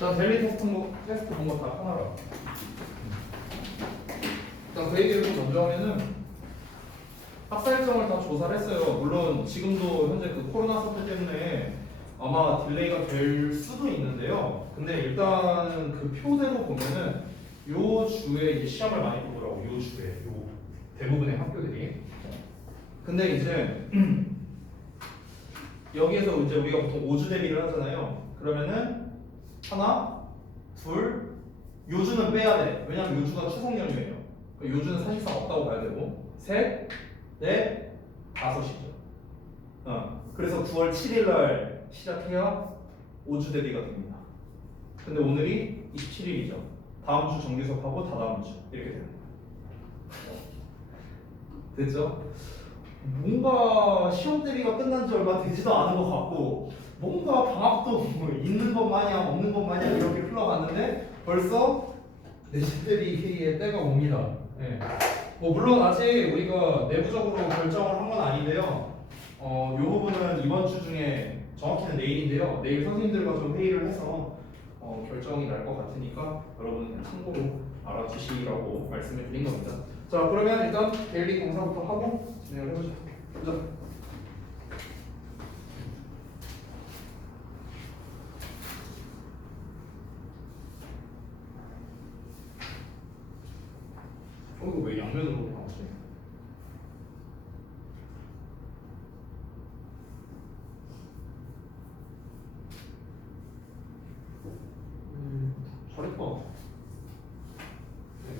일단 델리 테스트 본 거 다 하나라. 일단 그 얘기를 좀 먼저 하면은 학사 일정을 다 조사를 했어요. 물론 지금도 현재 그 코로나 사태 때문에 아마 딜레이가 될 수도 있는데요. 근데 일단 그 표대로 보면은 요 주에 이제 시험을 많이 보더라고. 요 주에 요 대부분의 학교들이. 근데 이제 여기에서 이제 우리가 보통 5주 대비를 하잖아요. 그러면은 하나, 둘, 요주는 빼야 돼. 왜냐면 요주가 추석 연휴예요. 요주는 사실상 없다고 봐야 되고, 셋, 넷, 다섯이죠. 그래서 9월 7일 날 시작해야 5주 대비가 됩니다. 근데 오늘이 27일이죠. 다음 주 정규수업하고 다다음 주 이렇게 됩니다. 됐죠? 뭔가 시험 대비가 끝난 지 얼마 되지도 않은 것 같고 뭔가 방학도 뭐 있는 것 마냥 없는 것 마냥 이렇게 흘러갔는데 벌써 내신 대비 회의의 때가 옵니다. 네. 뭐 물론 아직 우리가 내부적으로 결정을 한 건 아닌데요. 이 부분은 이번 주 중에 정확히는 내일인데요. 내일 선생님들과 좀 회의를 해서 결정이 날 것 같으니까 여러분 참고로 알아주시라고 말씀을 드린 겁니다. 자, 그러면 일단 데일리 공사부터 하고 진행을 해보자. 보자. 이거 왜 양면으로 나오지? 잘했다. 네.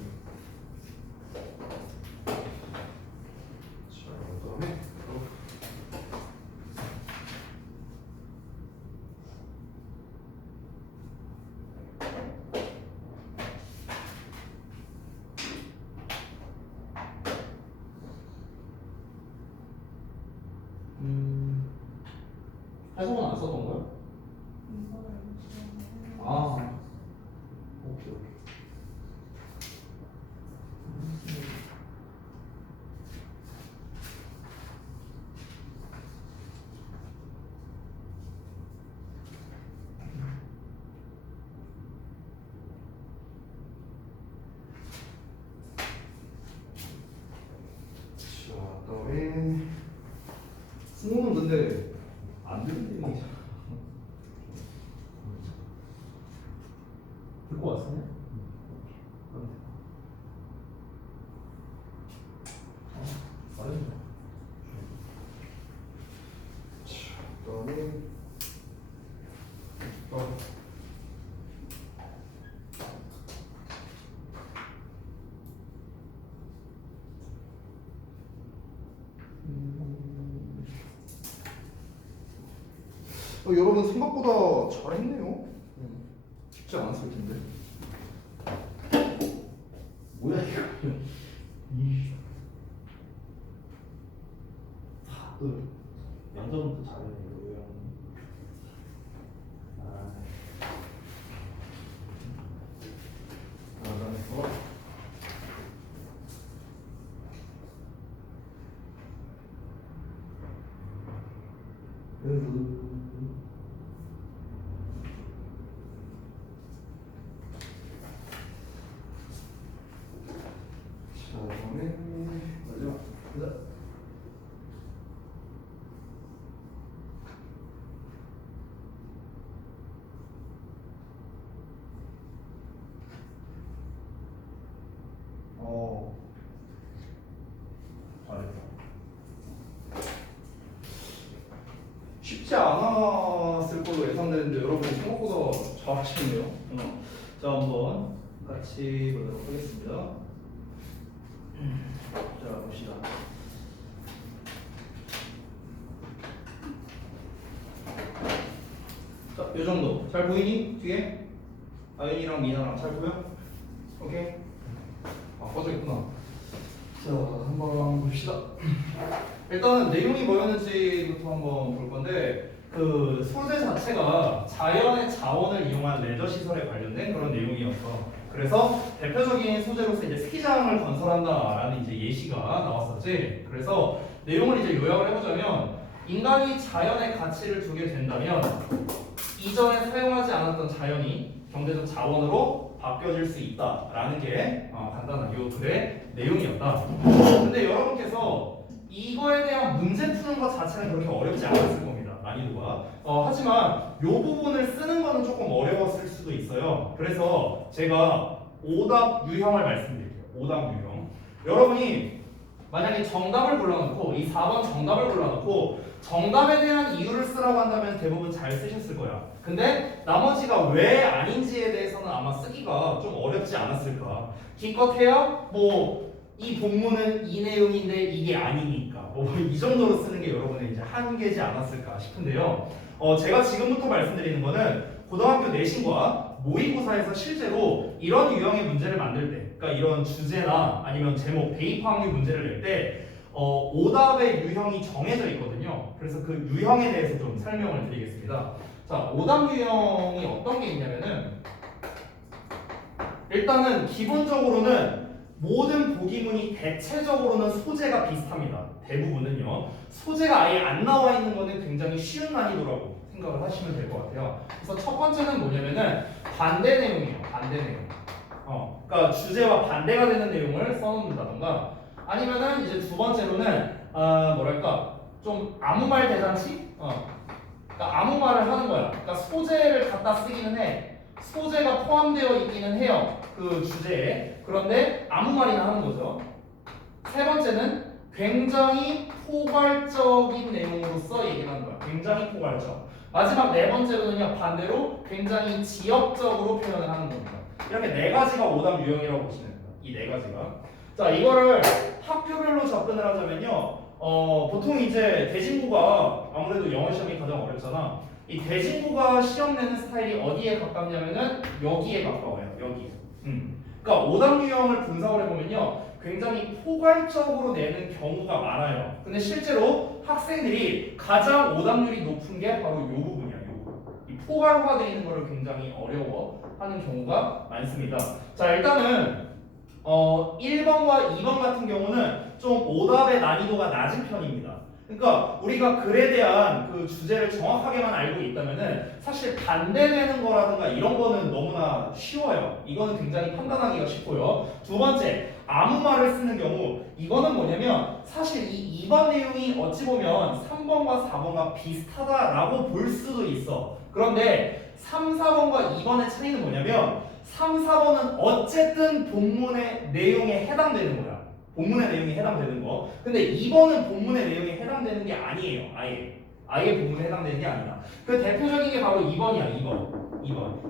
자, 그다음에 해석은 안 썼던 거야? 아, 오케이 오케이. 자, 그다음에 승호는 근데 안 되는 얘기잖아. 듣고 왔어요? 말해줘. 자, 그다음에 여러분 생각보다 잘했네요. 쉽지 않았을 텐데. 뭐야 이거? 다들 양정은 또 잘했네요. 자, 이번에 마지막 가자. 잘했다. 쉽지 않았을 걸로 예상되는데 여러분 생각보다 잘하시네요. 자, 한번 같이 보도록 하겠습니다. 자, 봅시다. 자, 요 정도. 잘 보이니? 뒤에? 아연이랑 미나랑 잘 보여? 오케이? 꺼져 있구나. 자, 한번 봅시다. 일단은 내용이 뭐였는지부터 한번 볼 건데 그 소재 자체가 자연의 자원을 이용한 레저 시설에 관련된 그런 내용이었어. 그래서 대표적인 소재로서 이제 스키장을 건설한다라는 이제 예시가 나왔었지. 그래서 내용을 이제 요약을 해보자면 인간이 자연의 가치를 두게 된다면 이전에 사용하지 않았던 자연이 경제적 자원으로 바뀌어질 수 있다라는 게 간단한 요 글의 내용이었다. 근데 여러분께서 이거에 대한 문제 푸는 것 자체는 그렇게 어렵지 않았을 겁니다. 난이도가. 하지만 요 부분을 쓰는 거는 조금 어려웠을 수도 있어요. 그래서 제가 오답 유형을 말씀드릴게요. 오답 유형. 여러분이 만약에 정답을 골라놓고 이 4번 정답을 골라놓고 정답에 대한 이유를 쓰라고 한다면 대부분 잘 쓰셨을 거야. 근데 나머지가 왜 아닌지에 대해서는 아마 쓰기가 좀 어렵지 않았을까. 기껏해야 뭐 이 본문은 이 내용인데 이게 아니니까 뭐 이 정도로 쓰는 게 여러분의 이제 한계지 않았을까 싶은데요. 제가 지금부터 말씀드리는 거는 고등학교 내신과 모의고사에서 실제로 이런 유형의 문제를 만들 때, 그러니까 이런 주제나 아니면 제목, 대입학류 문제를 낼 때 오답의 유형이 정해져 있거든요. 그래서 그 유형에 대해서 좀 설명을 드리겠습니다. 자, 오답 유형이 어떤 게 있냐면은 일단은 기본적으로는 모든 보기문이 대체적으로는 소재가 비슷합니다. 대부분은요. 소재가 아예 안 나와 있는 거는 굉장히 쉬운 난이도라고 생각을 하시면 될 것 같아요. 그래서 첫 번째는 뭐냐면은 반대 내용이에요. 반대 내용. 그러니까 주제와 반대가 되는 내용을 써놓는다던가 아니면은 이제 두 번째로는 뭐랄까 좀 아무 말 대잔치? 그러니까 아무 말을 하는 거야. 그러니까 소재를 갖다 쓰기는 해. 소재가 포함되어 있기는 해요. 그 주제에. 그런데 아무 말이나 하는 거죠. 세 번째는 굉장히 포괄적인 내용으로서 얘기를 하는 거야. 굉장히 포괄적. 마지막 네 번째로는요. 반대로 굉장히 지역적으로 표현을 하는 겁니다. 이렇게 네 가지가 오답 유형이라고 보시면 됩니다. 이 네 가지가. 자, 이거를 학교별로 접근을 하자면요. 보통 이제 대진고가 아무래도 영어 시험이 가장 어렵잖아. 이 대진고가 시험 내는 스타일이 어디에 가깝냐면은 여기에 가까워요. 여기. 그러니까 오답 유형을 분석을 해보면요. 굉장히 포괄적으로 내는 경우가 많아요. 근데 실제로 학생들이 가장 오답률이 높은 게 바로 이 부분이야. 이 부분. 이 포괄화되어 있는 거를 굉장히 어려워하는 경우가 많습니다. 자, 일단은 1번과 2번 같은 경우는 좀 오답의 난이도가 낮은 편입니다. 그러니까 우리가 글에 대한 그 주제를 정확하게만 알고 있다면은 사실 반대되는 거라든가 이런 거는 너무나 쉬워요. 이거는 굉장히 판단하기가 쉽고요. 두 번째, 아무 말을 쓰는 경우 이거는 뭐냐면 사실 이 2번 내용이 어찌 보면 3번과 4번과 비슷하다라고 볼 수도 있어. 그런데 3, 4번과 2번의 차이는 뭐냐면 3, 4번은 어쨌든 본문의 내용에 해당되는 거야. 본문의 내용이 해당되는 거. 근데 2번은 본문의 내용에 해당되는 게 아니에요. 아예 본문에 해당되는 게 아니다. 그 대표적인 게 바로 2번이야. 2번.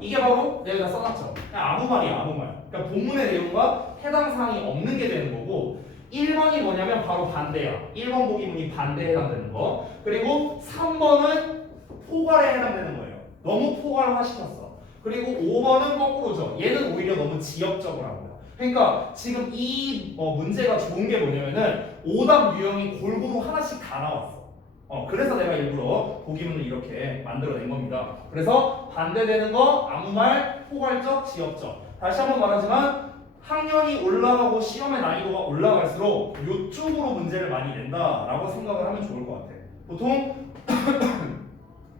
이게 바로 내가 다 써놨죠. 그냥 아무 말이야. 아무 말. 그러니까 본문의 내용과 해당 사항이 없는 게 되는 거고 1번이 뭐냐면 바로 반대야. 1번 보기문이 반대에 해당되는 거. 그리고 3번은 포괄에 해당되는 거예요. 너무 포괄화시켰어. 그리고 5번은 거꾸로죠. 얘는 오히려 너무 지역적으로 하고요. 그러니까 지금 이 문제가 좋은 게 뭐냐면은 오답 유형이 골고루 하나씩 다 나왔어. 그래서 내가 일부러 보기문을 이렇게 만들어낸 겁니다. 그래서 반대되는 거, 아무 말, 포괄적, 지역적. 다시 한번 말하지만 학년이 올라가고 시험의 난이도가 올라갈수록 이쪽으로 문제를 많이 낸다라고 생각을 하면 좋을 것 같아. 보통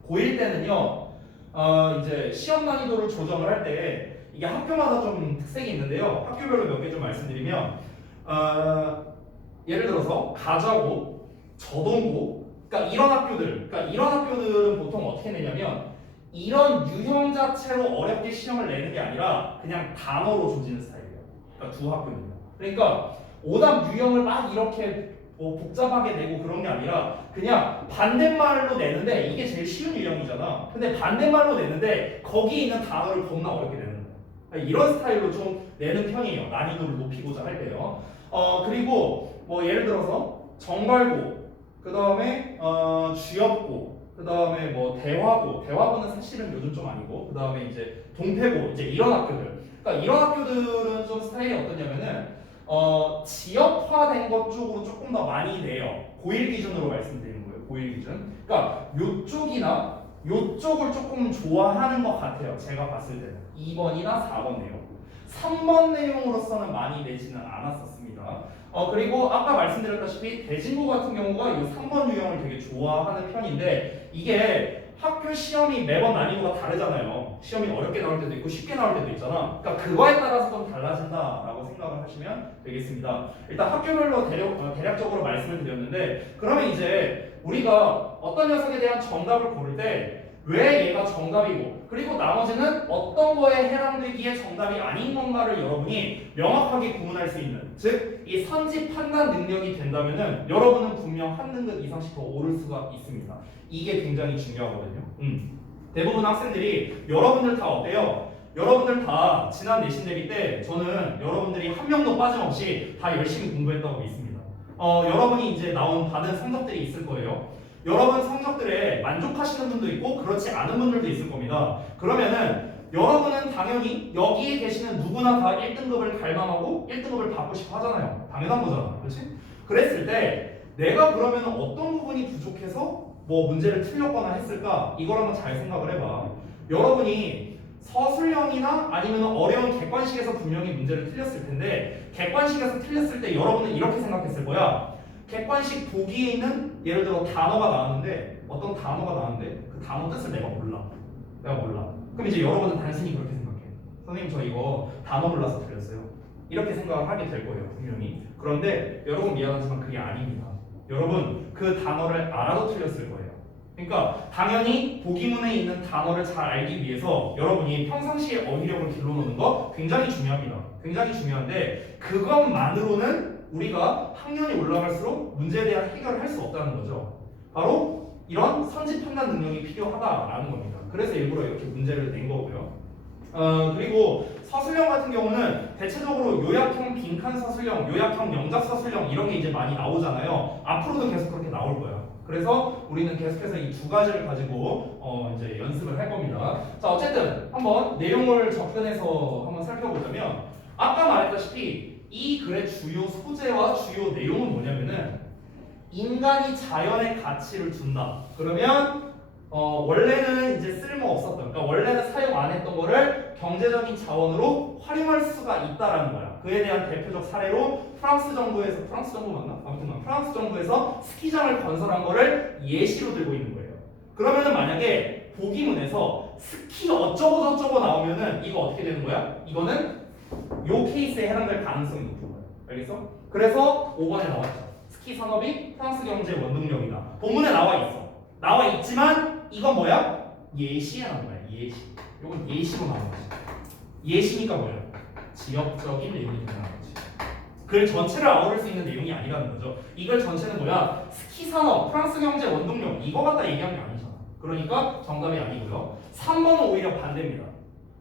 고1 때는요, 이제 시험 난이도를 조정을 할 때 이게 학교마다 좀 특색이 있는데요. 학교별로 몇 개 좀 말씀드리면 예를 들어서 가자고, 저동고, 그러니까 이런 학교들은 보통 어떻게 내냐면 이런 유형 자체로 어렵게 시험을 내는 게 아니라 그냥 단어로 조지는 스타일이에요. 그러니까 두 학교는요. 그러니까 오답 유형을 막 이렇게 복잡하게 내고 그런 게 아니라 그냥 반대말로 내는데 이게 제일 쉬운 유형이잖아. 근데 반대말로 내는데 거기에 있는 단어를 겁나 어렵게 내는 거예요. 그러니까 이런 스타일로 좀 내는 편이에요. 난이도를 높이고자 할 때요. 그리고 뭐 예를 들어서 정발고, 그 다음에 주엽고, 그 다음에 뭐 대화고는 사실은 요즘 좀 아니고, 그 다음에 이제 동태고, 이제 이런 학교들. 그러니까 이런 학교들은 좀 스타일이 어떠냐면은 지역화된 것 쪽으로 조금 더 많이 내요. 고1 기준으로 말씀드리는 거예요. 고1 기준. 그러니까 요쪽이나 요쪽을 조금 좋아하는 것 같아요. 제가 봤을 때는 2번이나 4번 내용. 3번 내용으로서는 많이 내지는 않았었습니다. 그리고 아까 말씀드렸다시피 대진고 같은 경우가 이 3번 유형을 되게 좋아하는 편인데 이게 학교 시험이 매번 난이도가 다르잖아요. 시험이 어렵게 나올 때도 있고 쉽게 나올 때도 있잖아. 그러니까 그거에 따라서 좀 달라진다라고 생각을 하시면 되겠습니다. 일단 학교별로 대략적으로 말씀을 드렸는데, 그러면 이제 우리가 어떤 녀석에 대한 정답을 고를 때 왜 얘가 정답이고, 그리고 나머지는 어떤 거에 해당되기에 정답이 아닌 건가를 여러분이 명확하게 구분할 수 있는, 즉 이 선지 판단 능력이 된다면은 여러분은 분명 한 등급 이상씩 더 오를 수가 있습니다. 이게 굉장히 중요하거든요. 대부분 학생들이, 여러분들 다 어때요? 여러분들 다 지난 내신 대비 때 저는 여러분들이 한 명도 빠짐없이 다 열심히 공부했다고 믿습니다. 여러분이 이제 받은 성적들이 있을 거예요. 여러분 성적들에 만족하시는 분도 있고 그렇지 않은 분들도 있을 겁니다. 그러면은 여러분은 당연히 여기에 계시는 누구나 다 1등급을 갈망하고 1등급을 받고 싶어 하잖아요. 당연한 거잖아. 그렇지? 그랬을 때 내가 그러면 어떤 부분이 부족해서 뭐 문제를 틀렸거나 했을까? 이걸 한번 잘 생각을 해봐. 여러분이 서술형이나 아니면 어려운 객관식에서 분명히 문제를 틀렸을 텐데, 객관식에서 틀렸을 때 여러분은 이렇게 생각했을 거야. 객관식 보기에 있는 예를 들어 단어가 나왔는데, 어떤 단어가 나왔는데 그 단어 뜻을 내가 몰라. 그럼 이제 여러분은 단순히 그렇게 생각해. 선생님 저 이거 단어 몰라서 틀렸어요. 이렇게 생각을 하게 될 거예요, 분명히. 그런데 여러분 미안하지만 그게 아닙니다. 여러분 그 단어를 알아도 틀렸을 거예요. 그러니까 당연히 보기문에 있는 단어를 잘 알기 위해서 여러분이 평상시에 어휘력을 길러놓는 거 굉장히 중요합니다. 굉장히 중요한데 그것만으로는 우리가 학년이 올라갈수록 문제에 대한 해결을 할 수 없다는 거죠. 바로 이런 선지 판단 능력이 필요하다라는 겁니다. 그래서 일부러 이렇게 문제를 낸 거고요. 그리고 서술형 같은 경우는 대체적으로 요약형 빈칸 서술형, 요약형 영작 서술형 이런 게 이제 많이 나오잖아요. 앞으로도 계속 그렇게 나올 거야. 그래서 우리는 계속해서 이 두 가지를 가지고 이제 연습을 할 겁니다. 자, 어쨌든 한번 내용을 접근해서 한번 살펴보자면, 아까 말했다시피 이 글의 주요 소재와 주요 내용은 뭐냐면은 인간이 자연의 가치를 준다. 그러면 원래는 이제 쓸모 없었던, 그러니까 원래는 사용 안 했던 거를 경제적인 자원으로 활용할 수가 있다라는 거야. 그에 대한 대표적 사례로 프랑스 정부에서 프랑스 정부에서 스키장을 건설한 거를 예시로 들고 있는 거예요. 그러면은 만약에 보기문에서 스키 어쩌고 저쩌고 나오면은 이거 어떻게 되는 거야? 이거는 요 케이스에 해당될 가능성이 높은 거야. 알겠어? 그래서 5번에 나왔죠. 스키 산업이 프랑스 경제 원동력이다. 본문에 나와 있어. 나와 있지만 이건 뭐야? 예시에 나온 거야. 예시. 이건 예시로 나온 거지. 예시니까 뭐야? 지역적인 내용이 나온 거지. 글 전체를 아우를 수 있는 내용이 아니라는 거죠. 이걸 전체는 뭐야? 스키 산업, 프랑스 경제 원동력 이거 갖다 얘기한 게 아니잖아. 그러니까 정답이 아니고요. 3번은 오히려 반대입니다.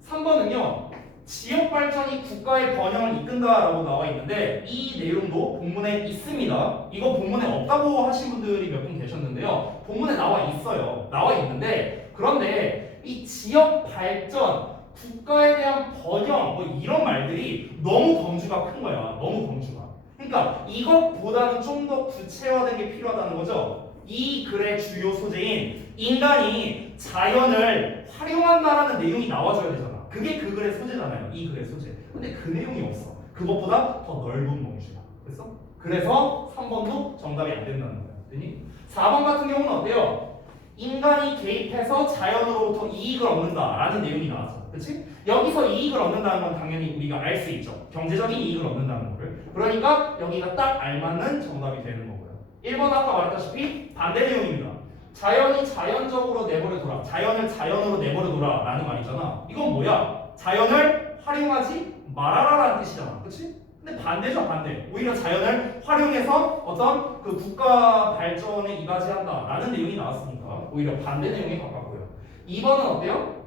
3번은요. 지역 발전이 국가의 번영을 이끈다라고 나와 있는데 이 내용도 본문에 있습니다. 이거 본문에 없다고 하신 분들이 몇 분 계셨는데요. 본문에 나와 있어요. 나와 있는데 그런데 이 지역 발전, 국가에 대한 번영 뭐 이런 말들이 너무 범주가 큰 거야. 너무 범주가. 그러니까 이것보다는 좀 더 구체화된 게 필요하다는 거죠. 이 글의 주요 소재인 인간이 자연을 활용한다라는 내용이 나와줘야 되잖아. 그게 그 글의 소재잖아요. 이 글의 소재. 근데 그 내용이 없어. 그것보다 더 넓은 범주야. 됐어? 그래서 3번도 정답이 안 된다는 거야. 됐니? 4번 같은 경우는 어때요? 인간이 개입해서 자연으로부터 이익을 얻는다라는 내용이 나왔어. 그렇지? 여기서 이익을 얻는다는 건 당연히 우리가 알 수 있죠. 경제적인 이익을 얻는다는 거를. 그러니까 여기가 딱 알맞는 정답이 되는 거고요. 1번 아까 말했다시피 반대 내용입니다. 자연이 자연적으로 내버려둬라. 자연을 자연으로 내버려둬라 라는 말이잖아. 이건 뭐야? 자연을 활용하지 말아라라는 뜻이잖아. 그치? 근데 반대죠, 반대. 오히려 자연을 활용해서 어떤 그 국가 발전에 이바지한다 라는 내용이 나왔으니까 오히려 반대 내용에 가깝고요. 2번은 어때요?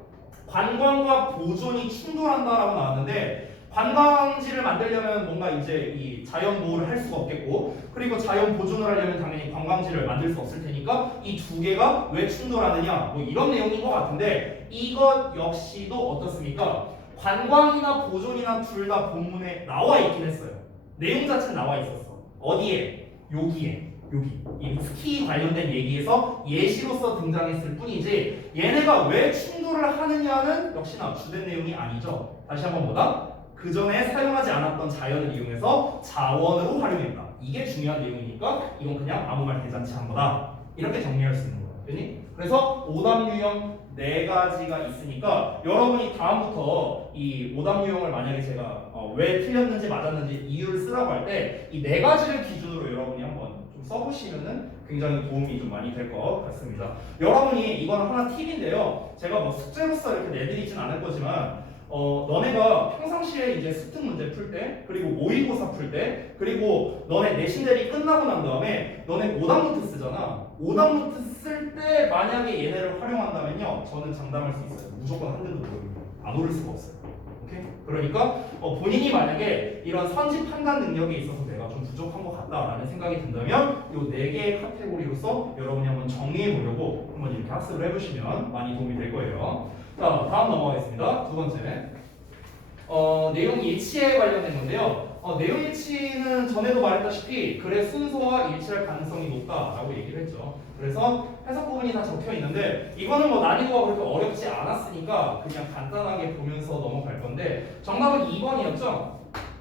관광과 보존이 충돌한다라고 나왔는데 관광지를 만들려면 뭔가 이제 이 자연 보호를 할 수가 없겠고, 그리고 자연 보존을 하려면 당연히 관광지를 만들 수 없을 테니까 이 두 개가 왜 충돌하느냐 뭐 이런 내용인 것 같은데, 이것 역시도 어떻습니까? 관광이나 보존이나 둘 다 본문에 나와 있긴 했어요. 내용 자체는 나와 있었어. 어디에? 여기 이 스키 관련된 얘기에서 예시로서 등장했을 뿐이지 얘네가 왜 충돌을 하느냐는 역시나 주된 내용이 아니죠. 다시 한번 보다. 그 전에 사용하지 않았던 자연을 이용해서 자원으로 활용했다. 이게 중요한 내용이니까 이건 그냥 아무 말 대잔치 한 거다. 이렇게 정리할 수 있는 거예요. 됐니? 그래서 오답 유형 4가지가 있으니까 여러분이 다음부터 이 오답 유형을 만약에 제가 왜 틀렸는지 맞았는지 이유를 쓰라고 할 때 이 4가지를 기준으로 여러분이 한번 좀 써보시면은 굉장히 도움이 좀 많이 될 것 같습니다. 여러분이 이건 하나 팁인데요. 제가 뭐 숙제로서 이렇게 내드리진 않을 거지만 너네가 평상시에 이제 수특 문제 풀 때, 그리고 모의고사 풀 때, 그리고 너네 내신 대리 끝나고 난 다음에 너네 오답노트 쓰잖아. 오답노트 쓸 때 만약에 얘네를 활용한다면요, 저는 장담할 수 있어요. 무조건 한 대도 안 오를 수가 없어요. 오케이? 그러니까 본인이 만약에 이런 선지 판단 능력에 있어서 내가 좀 부족한 것 같다라는 생각이 든다면 이 4개의 카테고리로서 여러분이 한번 정리해 보려고 한번 이렇게 학습을 해보시면 많이 도움이 될 거예요. 자, 다음 넘어가겠습니다. 두 번째. 내용 일치에 관련된 건데요. 내용 일치는 전에도 말했다시피 글의 순서와 일치할 가능성이 높다라고 얘기를 했죠. 그래서 해석 부분이 다 적혀 있는데 이거는 뭐 난이도가 그렇게 어렵지 않았으니까 그냥 간단하게 보면서 넘어갈 건데 정답은 2번이었죠.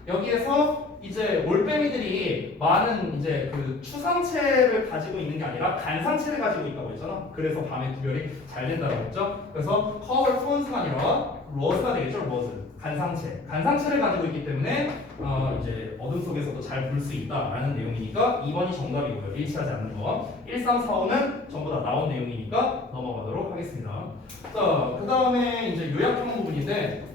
여기에서 이제 올빼미들이 많은 이제 그 추상체를 가지고 있는 게 아니라 간상체를 가지고 있다고 했잖아. 그래서 밤의 구별이 잘 된다고 했죠. 그래서 커울 프론스가 아니라 러스가 되겠죠. 러스. 간상체를 가지고 있기 때문에 이제 어둠 속에서도 잘 볼 수 있다라는 내용이니까 2번이 정답이고요. 일치하지 않는 거. 1, 3, 4, 5는 전부 다 나온 내용이니까 넘어가도록 하겠습니다. 자, 그 다음에 이제 요약형 부분인데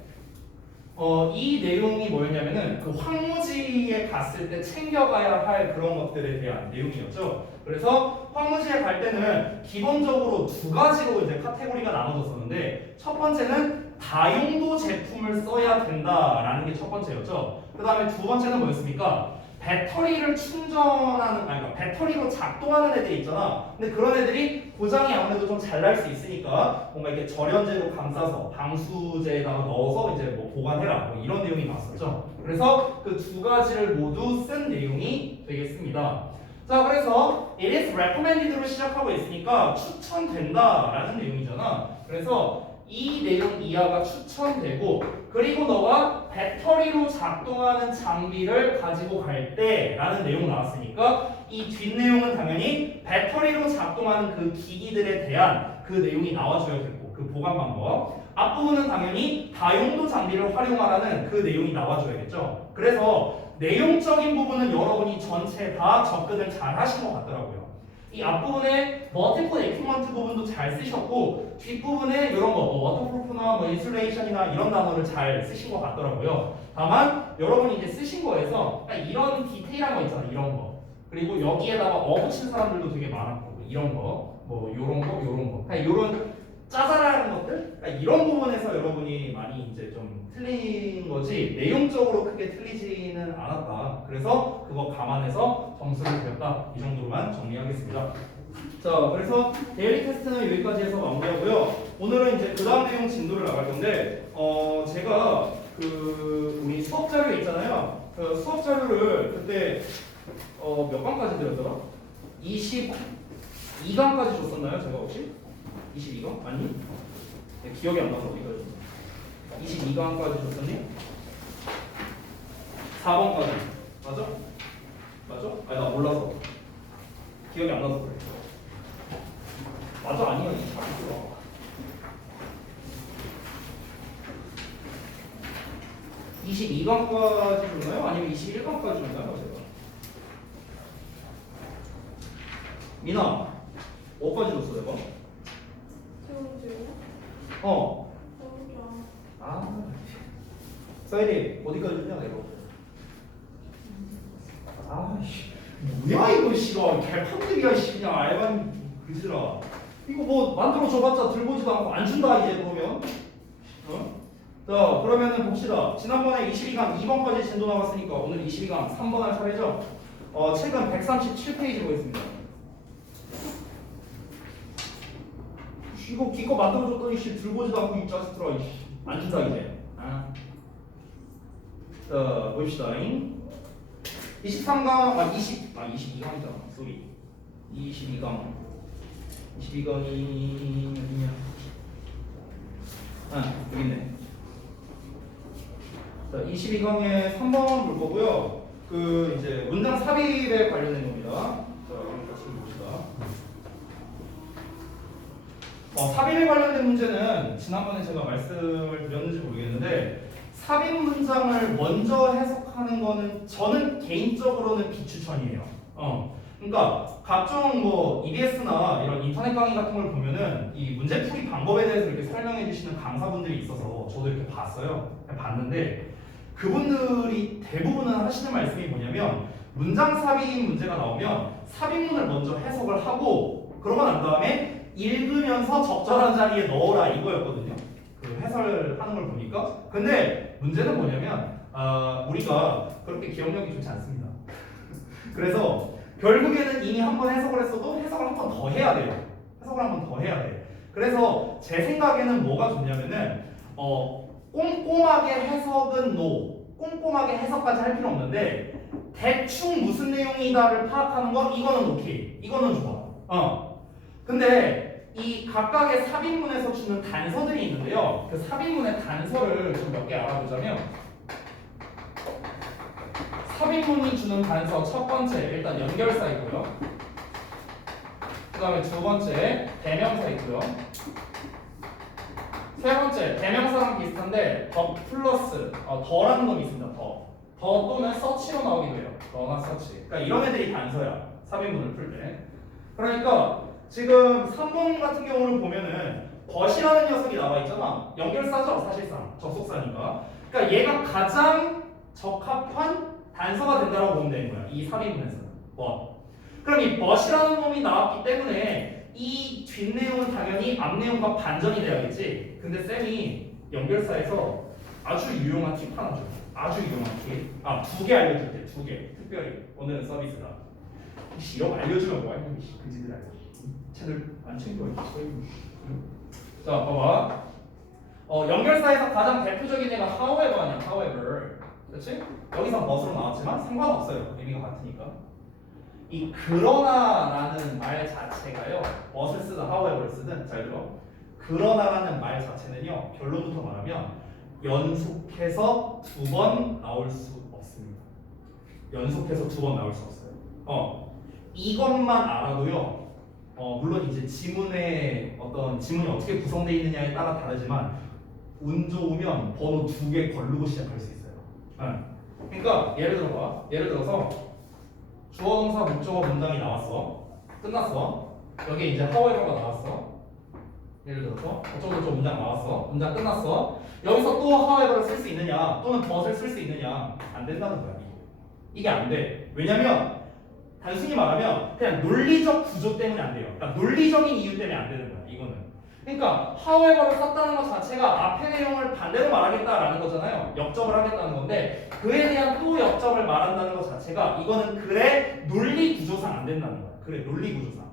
이 내용이 뭐였냐면은 그 황무지에 갔을 때 챙겨가야 할 그런 것들에 대한 내용이었죠. 그래서 황무지에 갈 때는 기본적으로 2가지로 이제 카테고리가 나눠졌었는데 첫 번째는 다용도 제품을 써야 된다라는 게 첫 번째였죠. 그 다음에 두 번째는 뭐였습니까? 배터리를 충전하는, 그러니까 배터리로 작동하는 애들이 있잖아. 근데 그런 애들이 고장이 아무래도 좀 잘 날 수 있으니까 뭔가 이렇게 절연제로 감싸서 방수제에다가 넣어서 이제 뭐 보관해라. 뭐 이런 내용이 나왔었죠. 그래서 그 2가지를 모두 쓴 내용이 되겠습니다. 자, 그래서 it is recommended로 시작하고 있으니까 추천된다라는 내용이잖아. 그래서 이 내용 이하가 추천되고 그리고 너가 배터리로 작동하는 장비를 가지고 갈 때라는 내용 나왔으니까 이 뒷내용은 당연히 배터리로 작동하는 그 기기들에 대한 그 내용이 나와줘야겠고 그 보관 방법 앞부분은 당연히 다용도 장비를 활용하라는 그 내용이 나와줘야겠죠. 그래서 내용적인 부분은 여러분이 전체 다 접근을 잘 하신 것 같더라고요. 이 앞부분에 멀티플 에퀴먼트 부분도 잘 쓰셨고 뒷부분에 이런 거 워터프루프나 뭐 인슐레이션이나 이런 단어를 잘 쓰신 것 같더라고요. 다만 여러분이 이제 쓰신 거에서 이런 디테일한 거 있잖아. 이런 거 그리고 여기에다가 어붙인 사람들도 되게 많았고 이런 거 뭐 요런 거 요런 짜잘한 것들 이런 부분에서 여러분이 많이 이제 좀 틀린 거지 내용적으로 크게 틀리지는 않았다. 그래서 그거 감안해서 점수를 드렸다. 이 정도로만 정리하겠습니다. 자, 그래서 데일리 테스트는 여기까지 해서 마무리하고요. 오늘은 이제 그 다음 내용 진도를 나갈 건데 제가 그 우리 수업 자료 있잖아요. 그 수업 자료를 그때 몇 강까지 드렸더라? 22강까지 줬었나요? 제가 혹시? 22강? 아니? 기억이 안 나서 어디까지 22강까지 줬었니? 4번까지 맞아? 맞아? 아니 나 몰라서 기억이 안 나서 그래. 맞아? 아니야? 22강까지 줬나요? 아니면 21강까지 줬나요? 제가 미나 어디까지 줬어 내가? 사이리 어디까지 줬냐 내가? 아씨 뭐야 이거 씨가 개판들이야 씨 그냥 알바니 그지라 이거 뭐 만들어 줘봤자 들보지도 않고 안 준다 이제 그러면 자 그러면은 봅시다. 지난번에 22강 2번까지 진도 나왔으니까 오늘 22강 3번 할 차례죠. 책은 137페이지 보겠습니다. 이거 기껏 만들어줬더니 씨 들보지도 않고 이 자식들아 안 준다 이제. 자 봅시다. 23강 22강이잖아. 쏘리 22강이 어디냐? 여기 있네. 자 22강에 3번 볼 거고요. 그 이제 문장 삽입에 관련된 겁니다. 자 같이 봅시다. 삽입에 관련된 문제는 지난번에 제가 말씀을 드렸는지 모르겠는데 삽입 문장을 먼저 해석하는 거는 저는 개인적으로는 비추천이에요. 그러니까 각종 뭐 EBS나 이런 인터넷 강의 같은 걸 보면은 이 문제풀이 방법에 대해서 이렇게 설명해 주시는 강사분들이 있어서 저도 이렇게 봤는데 그분들이 대부분은 하시는 말씀이 뭐냐면 문장 삽입 문제가 나오면 삽입문을 먼저 해석을 하고 그러고 난 다음에 읽으면서 적절한 자리에 넣어라 이거였거든요. 그 해설하는 걸 보니까. 근데 문제는 뭐냐면 우리가 그렇게 기억력이 좋지 않습니다. 그래서 결국에는 이미 한 번 해석을 했어도 해석을 한 번 더 해야 돼요. 해석을 한 번 더 해야 돼. 그래서 제 생각에는 뭐가 좋냐면은 꼼꼼하게 해석은 꼼꼼하게 해석까지 할 필요 없는데 대충 무슨 내용이다를 파악하는 거 이거는 오케이. 이거는 좋아. 근데 이 각각의 삽입문에서 주는 단서들이 있는데요. 그 삽입문의 단서를 좀 몇 개 알아보자면 삽입문이 주는 단서 첫 번째 일단 연결사 있고요. 그 다음에 두 번째 대명사 있고요. 세 번째 대명사랑 비슷한데 더 플러스 더라는 놈이 있습니다. 더 또는 서치로 나오기도 해요. 더나 서치. 그러니까 이런 애들이 단서야. 삽입문을 풀 때. 그러니까 지금 3번 같은 경우를 보면은 벗이라는 녀석이 나와 있잖아. 연결사죠 사실상 접속사니까. 그러니까 얘가 가장 적합한 단서가 된다고 보면 되는 거야. 이 삽입문에서는. 그럼 이 벗이라는 놈이 나왔기 때문에 이 뒷내용은 당연히 앞내용과 반전이 돼야겠지. 근데 쌤이 연결사에서 아주 유용한 팁 하나 줘. 아주 유용한 팁. 두 개 알려줄 때, 두 개. 특별히 오늘은 서비스다. 이런 거 알려주면 뭐하냐? 그지들 알고. 채널 안 챙겨. 자, 봐봐. 연결사에서 가장 대표적인 애가 however 아니야. however. 그렇지? 여기서 벗으로 나왔지만 상관없어요. 의미가 같으니까. 이 그러나라는 말 자체가요. 벗을 쓰든 however를 쓰든 잘 들어. 그러나라는 말 자체는요. 결론부터 말하면 연속해서 두 번 나올 수 없습니다. 연속해서 두 번 나올 수 없어요. 이것만 알아도요. 물론 이제 지문의 지문이 어떻게 구성되어 있느냐에 따라 다르지만 운 좋으면 번호 2개 걸르고 시작할 수 있어요. 그러니까 예를 들어서 주어 동사 목적어 문장이 나왔어. 끝났어. 여기 이제 however가 나왔어. 예를 들어서 어쩌고저쩌고 문장 나왔어. 문장 끝났어. 여기서 또 however를 쓸 수 있느냐 또는 but을 쓸 수 있느냐 안 된다는 거야. 이게 안 돼. 왜냐면 단순히 말하면 그냥 논리적 구조 때문에 안 돼요. 그러니까 논리적인 이유 때문에 안 되는 거야. 이거는. 그러니까 however를 썼다는 것 자체가 앞의 내용을 반대로 말하겠다라는 거잖아요. 역접을 하겠다는 건데 그에 대한 또 역접을 말한다는 것 자체가 이거는 글의 논리 구조상 안 된다는 거야. 글의 논리 구조상.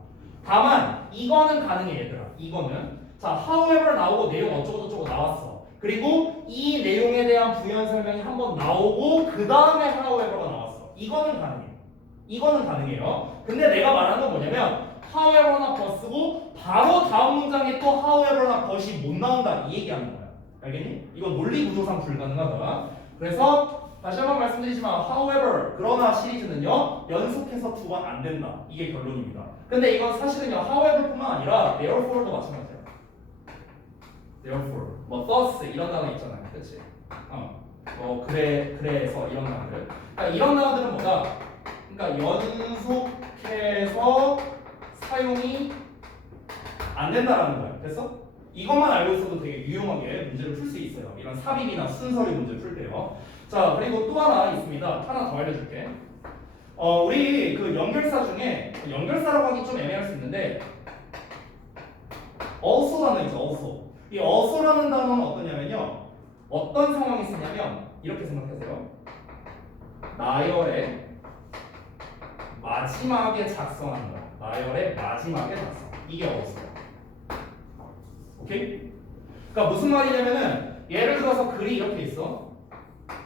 다만 이거는 가능해 얘들아. 이거는 자 however 나오고 내용 어쩌고저쩌고 나왔어. 그리고 이 내용에 대한 부연 설명이 한번 나오고 그 다음에 however가 나왔어. 이거는 가능해. 이거는 가능해요. 근데 내가 말하는 건 뭐냐면 however나 but쓰고 바로 다음 문장에 또 however나 but이 못 나온다 이 얘기하는 거야. 알겠니? 이건 논리 구조상 불가능하다. 그래서 다시 한번 말씀드리지만 however 그러나 시리즈는요 연속해서 두 번 안 된다. 이게 결론입니다. 근데 이건 사실은요 however뿐만 아니라 therefore도 마찬가지예요. therefore, 뭐 thus 이런 단어 있잖아요, 그렇지? 그래서 이런 단어들. 그러니까 이런 단어들은 뭐다? 그러니까 연속해서 사용이 안 된다라는 거야. 됐어? 이것만 알고 있어도 되게 유용하게 문제를 풀 수 있어요. 이런 삽입이나 순서리 문제 풀 때요. 자, 그리고 또 하나 있습니다. 하나 더 알려줄게. 우리 그 연결사 중에 연결사라고 하기 좀 애매할 수 있는데 also라는 있죠. also. 이 also라는 단어는 어떠냐면요. 어떤 상황이 쓰냐면 이렇게 생각하세요. 나열의 마지막에 작성하는 거야. 나열의 마지막에 작성. 이게 also야. 오케이? 그러니까 무슨 말이냐면은 예를 들어서 글이 이렇게 있어.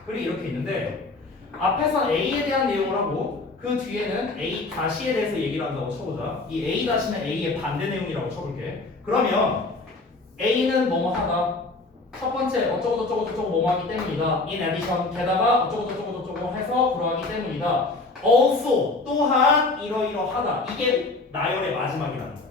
글이 이렇게 있는데 앞에서 A에 대한 내용을 하고 그 뒤에는 A 다시에 대해서 얘기를 한다고 쳐보자. 이 A 다시는 A의 반대 내용이라고 쳐볼게. 그러면 A는 뭐뭐 하다. 첫 번째 어쩌고저쩌고 뭐뭐 하기 때문이다. in addition 게다가 어쩌고저쩌고 해서 그러하기 때문이다. also 또한 이러이러하다. 이게 나열의 마지막이라는 거야.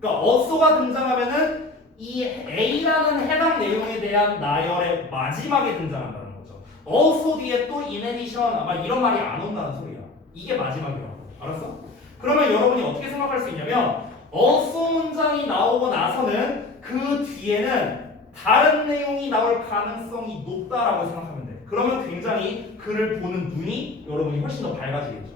그러니까 also가 등장하면은 이 A라는 해당 내용에 대한 나열의 마지막에 등장한다는 거죠. also 뒤에 또 in addition 아마 이런 말이 안 온다는 소리야. 이게 마지막이라고. 알았어? 그러면 여러분이 어떻게 생각할 수 있냐면 also 문장이 나오고 나서는 그 뒤에는 다른 내용이 나올 가능성이 높다라고 생각하면 돼. 그러면 굉장히 글을 보는 눈이 여러분이 훨씬 더 밝아지겠죠.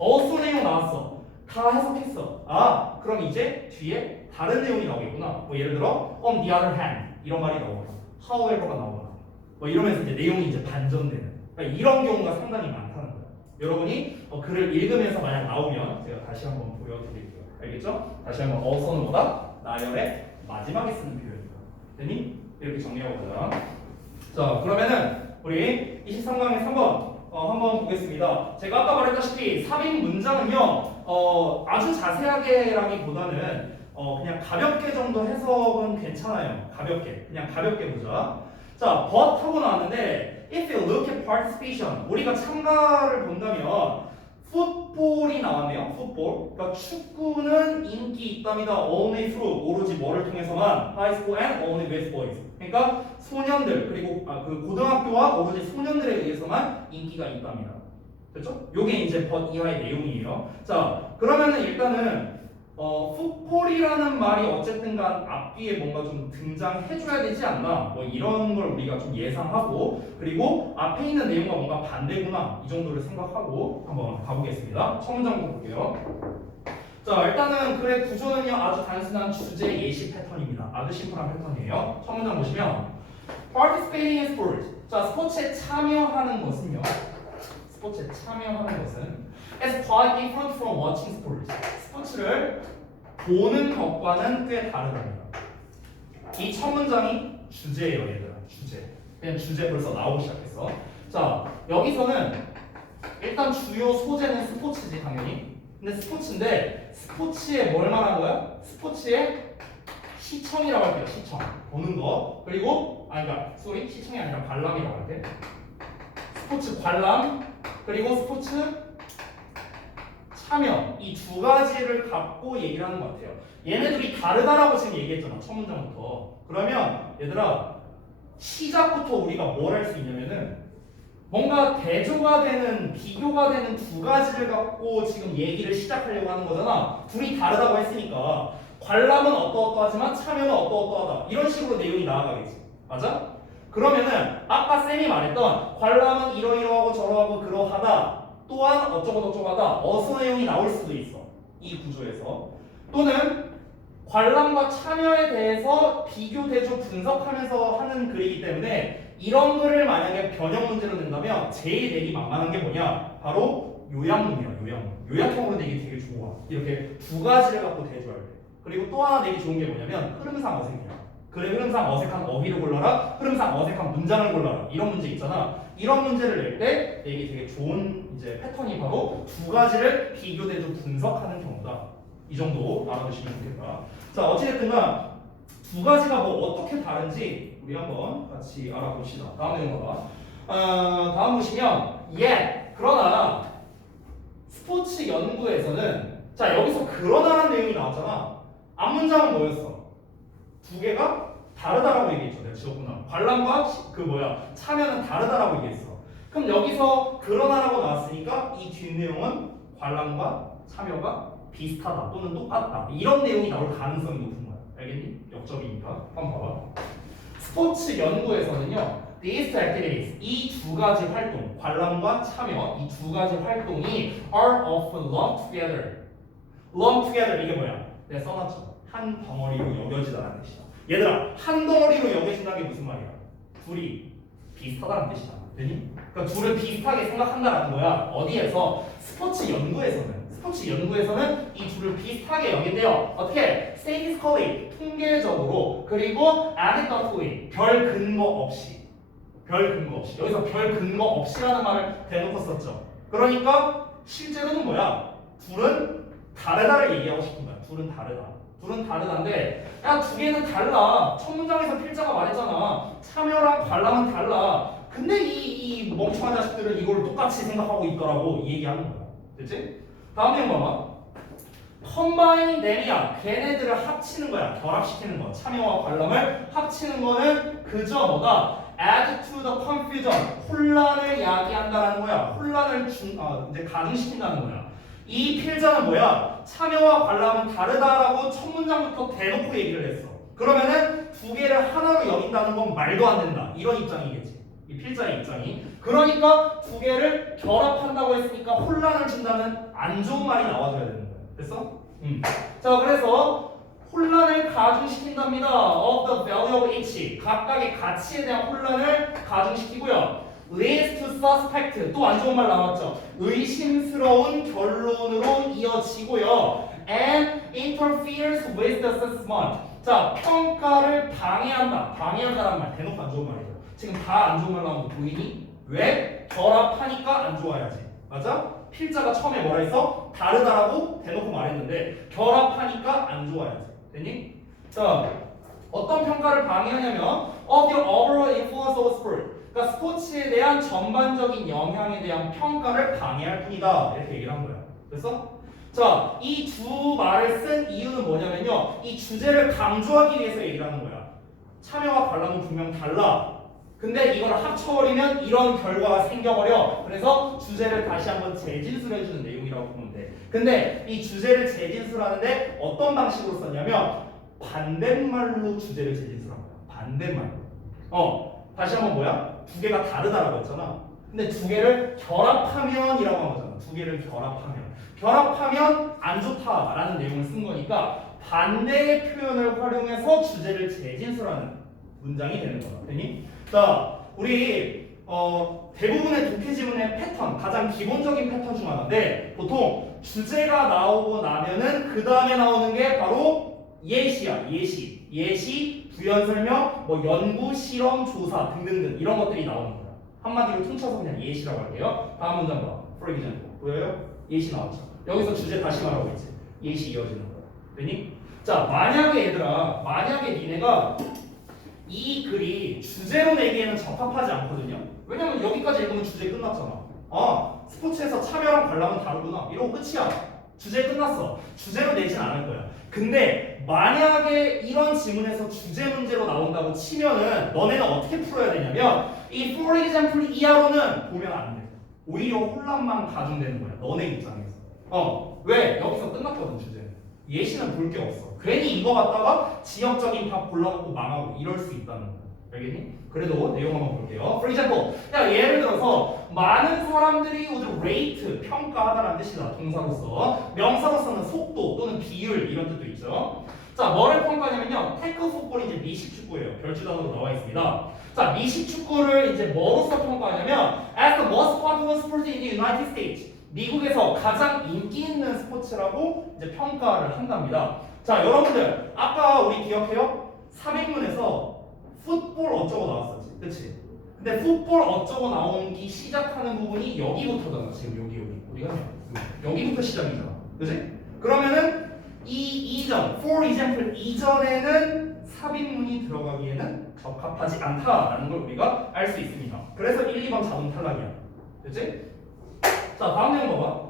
also 내용 나왔어. 다 해석했어. 아, 그럼 이제 뒤에 다른 내용이 나오겠구나. 뭐 예를 들어 on the other hand 이런 말이 나오거나 however가 나오거나 뭐 이러면서 이제 내용이 이제 반전되는 그러니까 이런 경우가 상당히 많다는 거예요. 여러분이 글을 읽으면서 만약 나오면 제가 다시 한번 보여드릴게요. 알겠죠? 다시 한번 also는 뭐다? 나열의 마지막에 쓰는 표현이다. 됐니? 이렇게 정리하고 보자. 자, 그러면은 우리 23강의 3번 한번 보겠습니다. 제가 아까 말했다시피 삽입 문장은요 아주 자세하게라기보다는 그냥 가볍게 정도 해석은 괜찮아요. 가볍게 그냥 가볍게 보자. 자, but 하고 나왔는데 if you look at participation 우리가 참가를 본다면 풋볼이 나왔네요. 풋볼. 그러니까 축구는 인기 있답니다. only through 오로지 뭐를 통해서만 high school and only with boys. 그러니까 소년들 그리고 그 고등학교와 오로지 소년들에 의해서만 인기가 있답니다. 됐죠? 요게 이제 but 이하의 내용이에요. 자, 그러면은 일단은 풋볼이라는 말이 어쨌든 간 앞뒤에 뭔가 좀 등장해줘야 되지 않나 뭐 이런 걸 우리가 좀 예상하고 그리고 앞에 있는 내용과 뭔가 반대구나 이 정도를 생각하고 한번 가보겠습니다. 첫 문장부터 볼게요. 자, 일단은 글의 구조는요 아주 단순한 주제 예시 패턴입니다. 아주 심플한 패턴이에요. 첫 문장 보시면 participating in sports. 자, 스포츠에 참여하는 것은요 스포츠에 참여하는 것은 is quite different from watching sports. 스포츠를 보는 것과는 꽤 다르답니다. 이 첫 문장이 주제예요, 얘들아. 주제. 그냥 주제 벌써 나오기 시작했어. 자, 여기서는 일단 주요 소재는 스포츠지 당연히. 근데 스포츠인데 스포츠에 뭘 말한 거야? 스포츠에 시청이라고 할게요. 시청. 보는 거. 그리고 그러니까 시청이 아니라 관람이라고 할게. 스포츠 관람 그리고 스포츠 참여 이 두 가지를 갖고 얘기를 하는 것 같아요. 얘네들이 다르다라고 지금 얘기했잖아. 첫 문장부터. 그러면 얘들아 시작부터 우리가 뭘 할 수 있냐면은 뭔가 대조가 되는 비교가 되는 두 가지를 갖고 지금 얘기를 시작하려고 하는 거잖아. 둘이 다르다고 했으니까 관람은 어떠어떠하지만 참여는 어떠어떠하다 이런 식으로 내용이 나아가겠지. 맞아? 그러면은 아까 쌤이 말했던 관람은 이러이러하고 저러하고 그러하다 또한 어쩌고저쩌고하다 어수 내용이 나올 수도 있어. 이 구조에서. 또는 관람과 참여에 대해서 비교 대조 분석하면서 하는 글이기 때문에 이런 글을 만약에 변형 문제로 낸다면 제일 내기 만만한 게 뭐냐? 바로 요약문이야. 요약문. 요약형으로 내기 되게 좋아. 이렇게 두 가지를 갖고 대조할 때. 그리고 또 하나 내기 좋은 게 뭐냐면 흐름상 어색이야. 글의 흐름상 어색한 어휘를 골라라. 흐름상 어색한 문장을 골라라. 이런 문제 있잖아. 이런 문제를 낼 때 내기 되게 좋은 이제 패턴이 바로 두 가지를 비교 대조 분석하는 경우다. 이 정도 알아두시면 좋겠다. 자, 어찌됐든가 두 가지가 뭐 어떻게 다른지 우리 한번 같이 알아봅시다. 다음 내용 봐봐. 다음 보시면 그러나 스포츠 연구에서는 자 여기서 그러나라는 내용이 나왔잖아. 앞문장은 뭐였어? 두 개가 다르다라고 얘기했죠. 내가 지웠구나. 관람과 참여는 다르다라고 얘기했어. 그럼 여기서 그러나라고 나왔으니까 이 뒷내용은 관람과 참여가 비슷하다 또는 똑같다 이런 내용이 나올 가능성이 높은 거야. 알겠니? 역점이니까 한번 봐봐. 스포츠 연구에서는요 these two activities 이 두 가지 활동 관람과 참여 이 두 가지 활동이 are often lumped together. lumped together 이게 뭐야? 내가 써놨죠. 한 덩어리로 여겨지다라는 뜻이야. 얘들아 한 덩어리로 여겨진다는 게 무슨 말이야? 둘이 비슷하다는 뜻이야. 되니? 그러니까 둘을 비슷하게 생각한다라는 거야. 어디에서? 스포츠 연구에서는 이 둘을 비슷하게 여긴대요. 어떻게? statistically 통계적으로 그리고 anecdotally 별 근거 없이 여기서 별 근거 없이라는 말을 대놓고 썼죠. 그러니까 실제로는 뭐야? 둘은 다르다를 얘기하고 싶은 거야. 둘은 다르다인데 야 두 개는 달라. 첫 문장에서 필자가 말했잖아. 참여랑 관람은 달라. 근데 이 멍청한 자식들은 이걸 똑같이 생각하고 있더라고 이 얘기하는 거야. 됐지? 다음 내용 봐봐. combining them이야. 걔네들을 합치는 거야. 결합시키는 거. 참여와 관람을 합치는 거는 그저 뭐다? add to the confusion. 혼란을 야기한다라는 거야. 혼란을 이제 가중시킨다는 거야. 이 필자는 뭐야? 참여와 관람은 다르다라고 첫 문장부터 대놓고 얘기를 했어. 그러면은 두 개를 하나로 여긴다는 건 말도 안 된다. 이런 입장이겠지. 이 필자의 입장이. 그러니까 두 개를 결합한다고 했으니까 혼란을 준다는 안 좋은 말이 나와줘야 되는 거야. 됐어? 자, 그래서 혼란을 가중시킨답니다. of the value of each. 각각의 가치에 대한 혼란을 가중시키고요. leads to suspect. 또 안 좋은 말 나왔죠. 의심스러운 결론으로 이어지고요. and interferes with the assessment. 자, 평가를 방해한다. 방해한다는 말 대놓고 안 좋은 말이죠. 지금 다 안 좋은 말 나오는 거 보이니? 왜? 결합하니까 안 좋아야지. 맞아? 필자가 처음에 뭐라 했어? 다르다라고 대놓고 말했는데 결합하니까 안 좋아야지. 됐니? 자, 어떤 평가를 방해하냐면 of the overall influence of sport. 그러니까 스포츠에 대한 전반적인 영향에 대한 평가를 방해할 뿐이다. 이렇게 얘기를 한 거야. 됐어? 자, 이 두 말을 쓴 이유는 뭐냐면요. 이 주제를 강조하기 위해서 얘기를 하는 거야. 참여와 관람은 분명 달라. 근데 이걸 합쳐버리면 이런 결과가 생겨버려. 그래서 주제를 다시 한번 재진술해주는 내용이라고 보면 돼. 근데 이 주제를 재진술하는데 어떤 방식으로 썼냐면 반대말로 주제를 재진술한 거야. 반대말로. 다시 한번 뭐야? 두 개가 다르다라고 했잖아. 근데 두 개를 결합하면이라고 한 거잖아. 두 개를 결합하면 안 좋다라는 내용을 쓴 거니까 반대의 표현을 활용해서 주제를 재진술하는 문장이 되는 거다. 되니? 자, 우리 대부분의 독해 지문의 패턴, 가장 기본적인 패턴 중 하나인데 보통 주제가 나오고 나면은 그 다음에 나오는 게 바로 예시야. 예시, 부연 설명, 뭐 연구, 실험, 조사 등등등 이런 것들이 나오는 거야. 한마디로 퉁쳐서 그냥 예시라고 할게요. 다음 문장 봐. For example. 보여요? 예시 나왔죠. 여기서 주제 다시 말하고 있지. 예시 이어지는 거야. 되니? 자, 만약에 니네가 이 글이 주제로 내기에는 적합하지 않거든요. 왜냐면 여기까지 읽으면 주제 끝났잖아. 스포츠에서 참여랑 관람은 다르구나. 이러고 끝이야. 주제 끝났어. 주제로 내진 않을 거야. 근데 만약에 이런 지문에서 주제 문제로 나온다고 치면은 너네는 어떻게 풀어야 되냐면 이 for example 이하로는 보면 안 돼. 오히려 혼란만 가중되는 거야. 너네 입장에서. 왜? 여기서 끝났거든 주제는. 예시는 볼 게 없어. 괜히 이거 갖다가 지역적인 밥 골라갖고 망하고 이럴 수 있다는 거야. 알겠니? 그래도 내용 한번 볼게요. For example, 예를 들어서 많은 사람들이 would rate 평가하다라는 뜻이다. 동사로서. 명사로서는 속도 또는 비율 이런 뜻도 있죠. 자, 뭐를 평가하냐면요. 태클 풋볼이 이제 미식 축구예요. 별주단으로 나와 있습니다. 자, 미식 축구를 이제 뭐로서 평가하냐면 as the most popular sport in the United States. 미국에서 가장 인기 있는 스포츠라고 이제 평가를 한답니다. 자, 여러분들 아까 우리 기억해요? 400문에서 풋볼 어쩌고 나왔었지, 그치? 근데 풋볼 어쩌고 나오기 시작하는 부분이 여기부터잖아. 지금 여기 우리가 여기부터 시작이잖아, 그치? 그러면은 이 이전, for example 이전에는 삽입문이 들어가기에는 적합하지 않다라는 걸 우리가 알 수 있습니다. 그래서 1, 2번 자동 탈락이야, 그치? 자, 다음 내용 봐봐.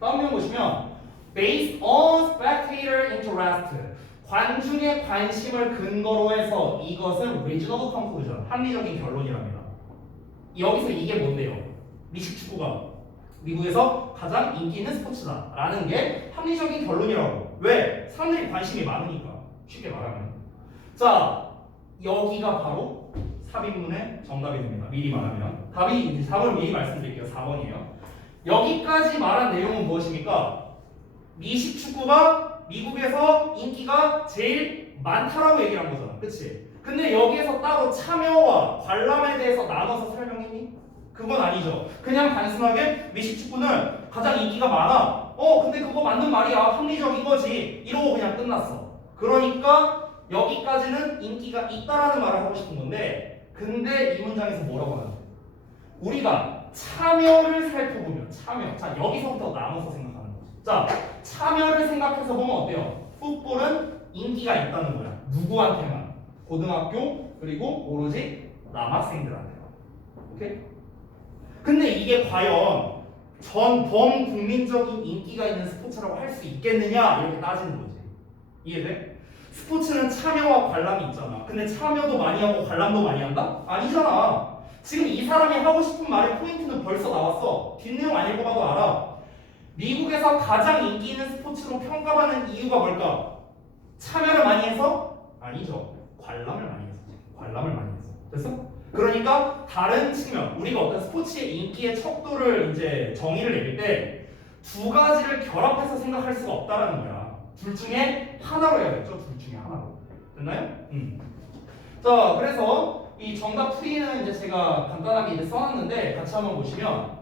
다음 내용 보시면 based on spectator interest. 관중의 관심을 근거로 해서 이것은 reasonable conclusion. 합리적인 결론이랍니다. 여기서 이게 뭔데요? 미식 축구가 미국에서 가장 인기 있는 스포츠다라는 게 합리적인 결론이라고. 왜? 사람들이 관심이 많으니까. 쉽게 말하면. 자, 여기가 바로 삽입문의 정답이 됩니다. 미리 말하면. 답을 미리 말씀드릴게요. 4번이에요. 여기까지 말한 내용은 무엇입니까? 미식 축구가 미국에서 인기가 제일 많다라고 얘기를 한 거잖아. 그치? 근데 여기에서 따로 참여와 관람에 대해서 나눠서 설명했니? 그건 아니죠. 그냥 단순하게 미식 축구는 가장 인기가 많아. 근데 그거 맞는 말이야. 합리적인 거지. 이러고 그냥 끝났어. 그러니까 여기까지는 인기가 있다라는 말을 하고 싶은 건데 근데 이 문장에서 뭐라고 하는데? 우리가 참여를 살펴보면 자, 여기서부터 나눠서 생각하는 거지. 자, 참여를 생각해서 보면 어때요? 풋볼은 인기가 있다는 거야. 누구한테만? 고등학교 그리고 오로지 남학생들한테만. 오케이? 근데 이게 과연 전 범국민적인 인기가 있는 스포츠라고 할 수 있겠느냐 이렇게 따지는 거지. 이해돼? 스포츠는 참여와 관람이 있잖아. 근데 참여도 많이 하고 관람도 많이 한다? 아니잖아. 지금 이 사람이 하고 싶은 말의 포인트는 벌써 나왔어. 뒷내용 안 읽어봐도 알아. 미국에서 가장 인기 있는 스포츠로 평가받는 이유가 뭘까? 참여를 많이 해서? 아니죠. 관람을 많이 해서. 관람을 많이 해서. 됐어? 그러니까 다른 측면, 우리가 어떤 스포츠의 인기의 척도를 이제 정의를 내릴 때 두 가지를 결합해서 생각할 수가 없다라는 거야. 둘 중에 하나로 해야겠죠. 둘 중에 하나로. 됐나요? 자, 그래서 이 정답 풀이는 이제 제가 간단하게 이제 써놨는데 같이 한번 보시면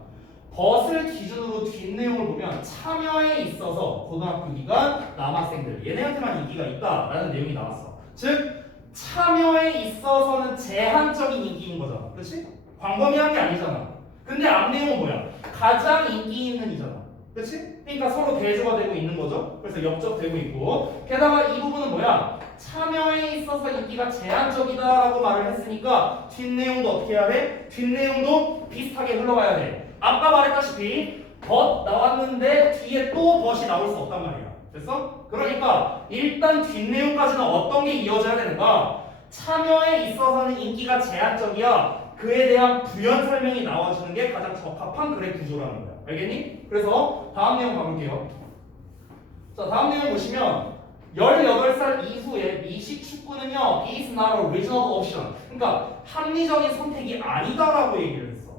벗을 기준으로 뒷내용을 보면 참여에 있어서 고등학교 기간 남학생들 얘네한테만 인기가 있다라는 내용이 나왔어. 즉 참여에 있어서는 제한적인 인기인 거잖아. 그렇지? 광범위한 게 아니잖아. 근데 앞 내용은 뭐야? 가장 인기 있는 이잖아. 그렇지? 그러니까 서로 대조가 되고 있는 거죠. 그래서 역접되고 있고 게다가 이 부분은 뭐야? 참여에 있어서 인기가 제한적이다라고 말을 했으니까 뒷내용도 어떻게 해야 돼? 뒷내용도 비슷하게 흘러가야 돼. 아까 말했다시피 벗 나왔는데 뒤에 또 벗이 나올 수 없단 말이야. 됐어? 그러니까 일단 뒷내용까지는 어떤 게 이어져야 되는가? 참여에 있어서는 인기가 제한적이야. 그에 대한 부연 설명이 나와주는 게 가장 적합한 글의 구조라는 거야. 알겠니? 그래서 다음 내용 가볼게요. 자, 다음 내용 보시면 18살 이후에 미식 축구는요 is not a reasonable option. 그러니까 합리적인 선택이 아니다라고 얘기를 했어.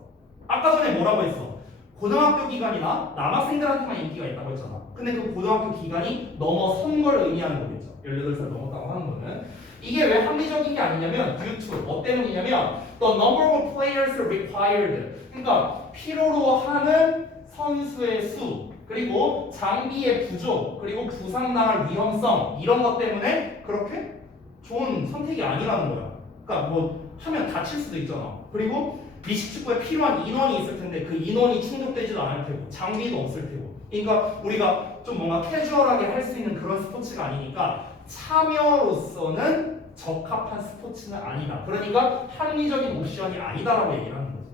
아까 전에 뭐라고 했어? 고등학교 기간이나 남학생들한테만 인기가 있다고 했잖아. 근데 그 고등학교 기간이 넘어선 걸 의미하는 거겠죠. 18살 넘었다고 하는 거는. 이게 왜 합리적인 게 아니냐면 due to 뭐 때문이냐면 the number of players required. 그러니까 필요로 하는 선수의 수, 그리고 장비의 부족, 그리고 부상당할 위험성 이런 것 때문에 그렇게 좋은 선택이 아니라는 거야. 그러니까 뭐 하면 다칠 수도 있잖아. 그리고 미식축구에 필요한 인원이 있을 텐데 그 인원이 충족되지도 않을 테고 장비도 없을 테고. 그러니까 우리가 좀 뭔가 캐주얼하게 할 수 있는 그런 스포츠가 아니니까 참여로서는 적합한 스포츠는 아니다. 그러니까 합리적인 옵션이 아니다라고 얘기를 하는 거지.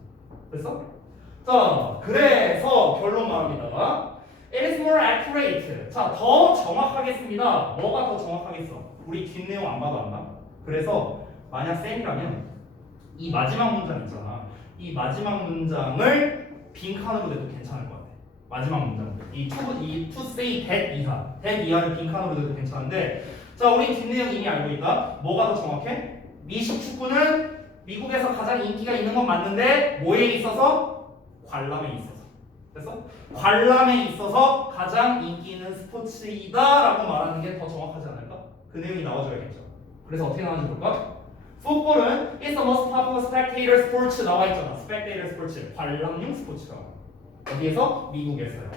됐어? 자, 그래서 결론 말합니다. It is more accurate. 자, 더 정확하겠습니다. 뭐가 더 정확하겠어? 우리 뒷내용 안 봐도 안다. 그래서 만약 쌤이라면 이 마지막 문장 있잖아. 이 마지막 문장을 빈칸으로 내도 괜찮을 것 같아. 마지막 문장. 이 to say that 이하. that 이하를 빈칸으로 내도 괜찮은데 자, 우리 뒷내용 이미 알고 있다. 뭐가 더 정확해? 미식 축구는 미국에서 가장 인기가 있는 건 맞는데 뭐에 있어서? 관람에 있어서. 됐어? 관람에 있어서 가장 인기 있는 스포츠이다라고 말하는 게 더 정확하지 않을까? 그 내용이 나와줘야겠죠. 그래서 어떻게 나오는지 볼까? 풋볼은 is the most popular spectator sports 나와 있잖아. spectator sports 관람용 스포츠라고. 어디에서? 미국에서요.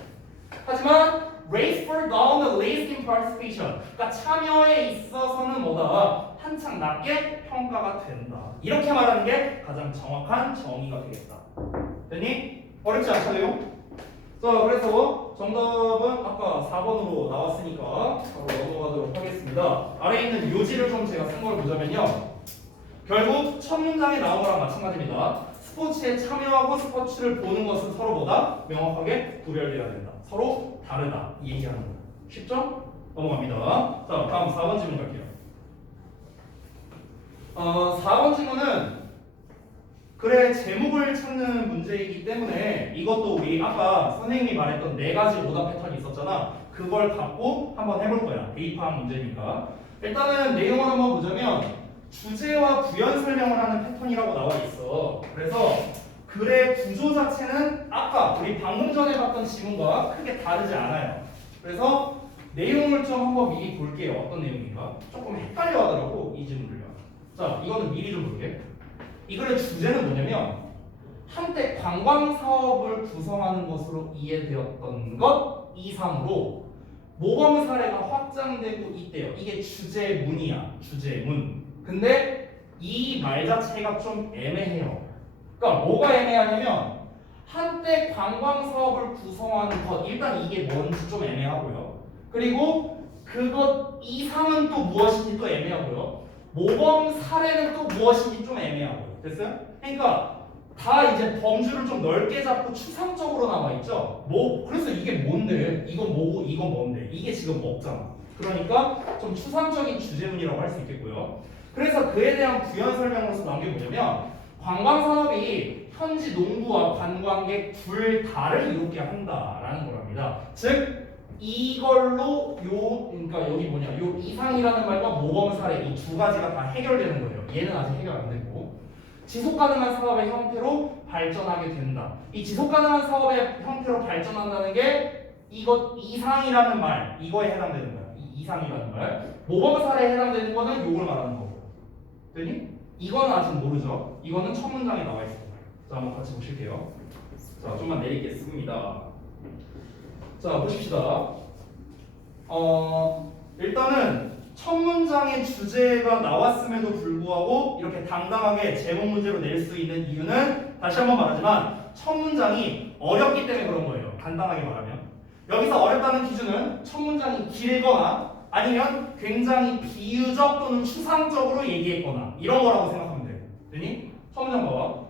하지만 race for down the least in participation. 그러니까 참여에 있어서는 뭐다? 한창 낮게 평가가 된다. 이렇게 말하는 게 가장 정확한 정의가 되겠다. 됐니? 어렵지 않잖아요? 자, 그래서 정답은 아까 4번으로 나왔으니까 바로 넘어가도록 하겠습니다. 아래에 있는 요지를 좀 제가 쓴 걸 보자면요. 결국 첫 문장에 나온 거랑 마찬가지입니다. 스포츠에 참여하고 스포츠를 보는 것은 서로 뭐다? 명확하게 구별되어야 된다. 서로 다르다. 이 얘기하는 거예요. 쉽죠? 넘어갑니다. 자, 다음 4번 질문 갈게요. 4번 질문은 글의 제목을 찾는 문제이기 때문에 이것도 우리 아까 선생님이 말했던 4가지 오답 패턴이 있었잖아. 그걸 갖고 한번 해볼 거야. 대입한 문제니까. 일단은 내용을 한번 보자면 주제와 부연 설명을 하는 패턴이라고 나와 있어. 그래서 글의 구조 자체는 아까 우리 방금 전에 봤던 지문과 크게 다르지 않아요. 그래서 내용을 좀 한번 미리 볼게요. 어떤 내용인가? 조금 헷갈려 하더라고, 이 지문을요. 자, 이거는 미리 좀 볼게. 이 글의 주제는 뭐냐면 한때 관광 사업을 구성하는 것으로 이해되었던 것 이상으로 모범 사례가 확장되고 있대요. 이게 주제문이야. 주제문. 근데 이 말 자체가 좀 애매해요. 그러니까 뭐가 애매하냐면 한때 관광 사업을 구성하는 것 일단 이게 뭔지 좀 애매하고요. 그리고 그것 이상은 또 무엇인지 또 애매하고요. 모범 사례는 또 무엇인지 좀 애매하고. 됐어요? 그러니까 다 이제 범주를 좀 넓게 잡고 추상적으로 나와 있죠. 뭐 그래서 이게 뭔데? 이건 뭐고 이건 뭔데? 이게 지금 없잖아. 그러니까 좀 추상적인 주제문이라고 할 수 있겠고요. 그래서 그에 대한 부연 설명으로서 나온 게 뭐냐면 관광산업이 현지 농부와 관광객 둘 다를 이롭게 한다라는 거랍니다. 즉 이걸로 그러니까 여기 뭐냐 요 이상이라는 말과 모범 사례 이 두 가지가 다 해결되는 거예요. 얘는 아직 해결 안 되고 지속 가능한 사업의 형태로 발전하게 된다. 이 지속 가능한 사업의 형태로 발전한다는 게 이것 이상이라는 말 이거에 해당되는 거야. 이 이상이라는 말 모범 사례에 해당되는 거는 요걸 말하는 거고. 됐니? 이거는 아직 모르죠. 이거는 첫 문장에 나와 있을 거예요. 자, 한번 같이 보실게요. 자, 좀만 내리겠습니다. 자, 보십시다. 일단은 첫 문장의 주제가 나왔음에도 불구하고 이렇게 당당하게 제목 문제로 낼 수 있는 이유는 다시 한번 말하지만 첫 문장이 어렵기 때문에 그런 거예요. 간단하게 말하면. 여기서 어렵다는 기준은 첫 문장이 길거나 아니면 굉장히 비유적 또는 추상적으로 얘기했거나 이런 거라고 생각하면 돼요. 되니? 첫 문장 봐봐.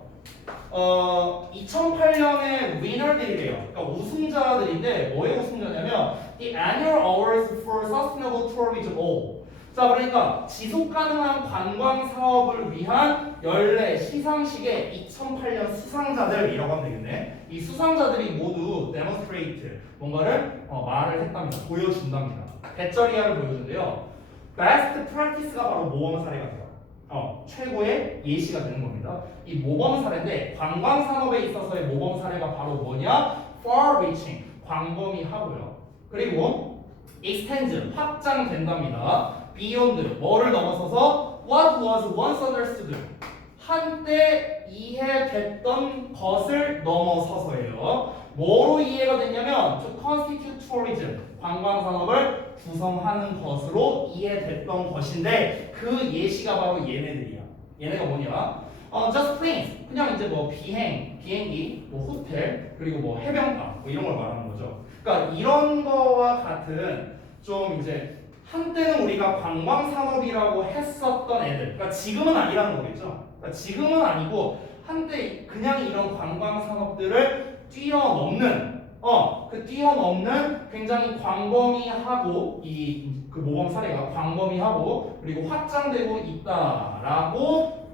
2008년에 위너들이래요. 그러니까 우승자들인데 뭐의 우승자냐면 The Annual Awards for Sustainable Tourism. 자, 그러니까 지속 가능한 관광 사업을 위한 연례 시상식의 2008년 수상자들이라고 하면 되겠네. 이 수상자들이 모두 demonstrate 뭔가를 말을 했답니다. 보여준답니다. 배터리아를 보여준대요. Best practice가 바로 모범 사례가 돼요. 최고의 예시가 되는 겁니다. 이 모범 사례인데 관광 산업에 있어서의 모범 사례가 바로 뭐냐? far-reaching 광범위하고요. 그리고 extend 확장된답니다. beyond 뭐를 넘어서서 what was once understood 한때 이해됐던 것을 넘어서서예요. 뭐로 이해가 됐냐면 to constitute tourism 관광 산업을 구성하는 것으로 이해됐던 것인데 그 예시가 바로 얘네들이야. 얘네가 뭐냐? just planes 그냥 이제 뭐 비행기, 뭐 호텔 그리고 뭐 해변가 뭐 이런 걸 말하는 거죠. 그러니까 이런 거와 같은 좀 이제 한때는 우리가 관광 산업이라고 했었던 애들. 그러니까 지금은 아니라는 거겠죠. 그러니까 지금은 아니고 한때 그냥 이런 관광 산업들을 뛰어넘는 그 뛰어넘는 굉장히 광범위하고 그 모범 사례가 광범위하고 그리고 확장되고 있다라고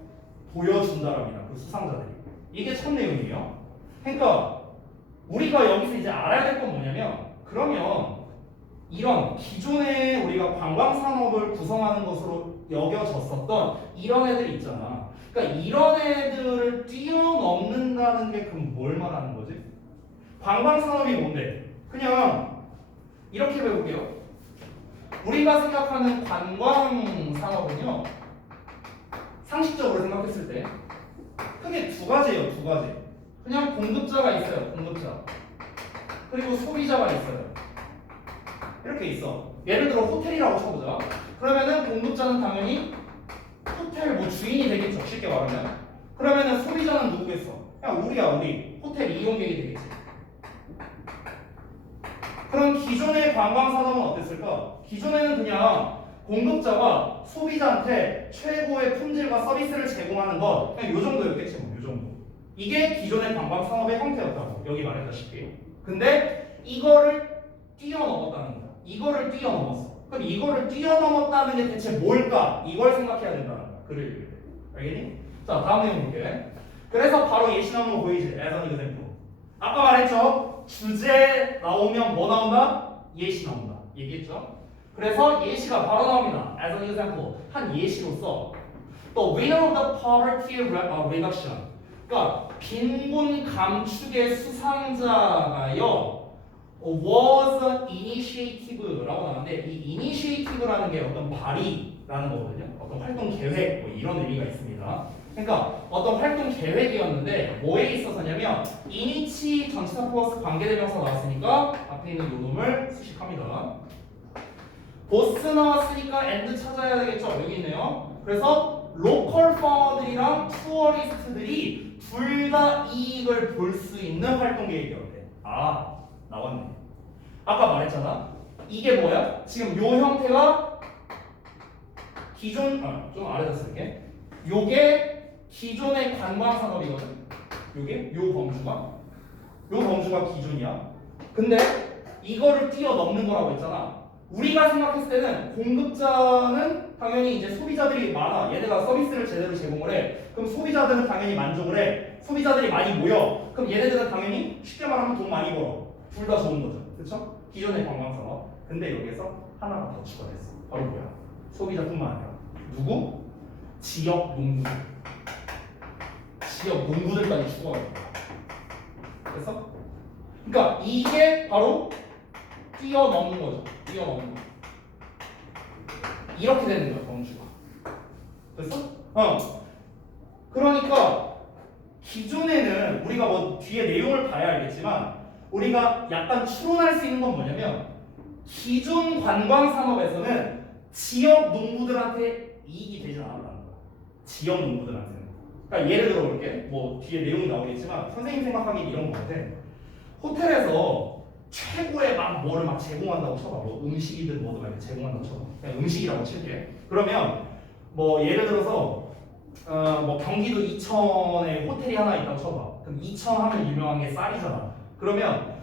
보여준다랍니다. 그 수상자들이. 이게 첫 내용이에요. 그러니까 우리가 여기서 이제 알아야 될 건 뭐냐면 그러면 이런 기존에 우리가 관광 산업을 구성하는 것으로 여겨졌었던 이런 애들이 있잖아. 그러니까 이런 애들을 뛰어넘는다는 게 그럼 뭘 말하는 거지? 관광 산업이 뭔데? 그냥 이렇게 배울게요. 우리가 생각하는 관광 산업은요. 상식적으로 생각했을 때 크게 두 가지예요. 두 가지. 그냥 공급자가 있어요. 공급자. 그리고 소비자가 있어요. 이렇게 있어. 예를 들어 호텔이라고 쳐보자. 그러면은 공급자는 당연히 호텔 뭐 주인이 되겠죠. 쉽게 말하면. 그러면은 소비자는 누구겠어? 그냥 우리야 우리. 호텔 이용객이 되겠지. 그럼 기존의 관광산업은 어땠을까? 기존에는 그냥 공급자가 소비자한테 최고의 품질과 서비스를 제공하는 것 그냥 요 정도였겠지 뭐. 요 정도. 이게 기존의 관광산업의 형태였다고. 여기 말했다시피. 근데 이거를 뛰어넘었다는 거야. 이거를 뛰어넘었어. 그럼 이거를 뛰어넘었다는 게 대체 뭘까? 이걸 생각해야 된다는 거야. 글을 읽을 때. 알겠니? 자, 다음 내용 볼게. 그래서 바로 예시 나오는 거 보이지? as an example. 아까 말했죠? 주제 나오면 뭐 나온다? 예시 나온다. 얘기했죠? 그래서 예시가 바로 나옵니다. as an example. 한 예시로서 The winner of the poverty reduction. 그러니까 빈곤 감축의 수상자가요. was an initiative라고 나오는데 이 initiative라는 게 어떤 발의라는 거거든요. 어떤 활동 계획 뭐 이런 의미가 있습니다. 그러니까 어떤 활동 계획이었는데 뭐에 있어서냐면 이니치 전치사 플러스 관계대명사 나왔으니까 앞에 있는 요 놈을 수식합니다. 보스 나왔으니까 and 찾아야 되겠죠. 여기 있네요. 그래서 로컬 파머들이랑 투어리스트들이 둘 다 이익을 볼 수 있는 활동 계획이었대. 아, 나왔네. 아까 말했잖아. 이게 뭐야? 지금 요 형태가 기존 좀 아래다 쓸게. 요게 기존의 관광 산업이거든. 요게 요 범주가 기준이야. 근데 이거를 뛰어넘는 거라고 했잖아. 우리가 생각했을 때는 공급자는 당연히 이제 소비자들이 많아. 얘네가 서비스를 제대로 제공을 해. 그럼 소비자들은 당연히 만족을 해. 소비자들이 많이 모여. 그럼 얘네들은 당연히 쉽게 말하면 돈 많이 벌어. 둘 다 좋은 거죠. 그렇죠? 기존의 관광산업. 근데 여기에서 하나가 더 추가됐어. 바로 뭐야? 소비자뿐만 아니라 누구? 지역 농부들. 지역 농부들까지 추가가 된 거야. 그래서 그러니까 이게 바로 뛰어넘는 거죠. 뛰어넘는 거. 이렇게 되는 거야, 범주가. 됐어? 그러니까 기존에는 우리가 뭐 뒤에 내용을 봐야 알겠지만 우리가 약간 추론할 수 있는 건 뭐냐면 기존 관광 산업에서는 지역 농부들한테 이익이 되지 않았다는 거야. 지역 농부들한테는. 그러니까 예를 들어 볼게. 뭐 뒤에 내용이 나오겠지만 선생님 생각하기엔 이런 거 같아. 호텔에서 최고의 막 뭐를 막 제공한다고 쳐봐. 뭐 음식이든 뭐든 막 제공한다고 쳐봐. 그냥 음식이라고 칠게. 그러면 뭐 예를 들어서 뭐 경기도 이천에 호텔이 하나 있다고 쳐봐. 그럼 이천 하면 유명한 게 쌀이잖아. 그러면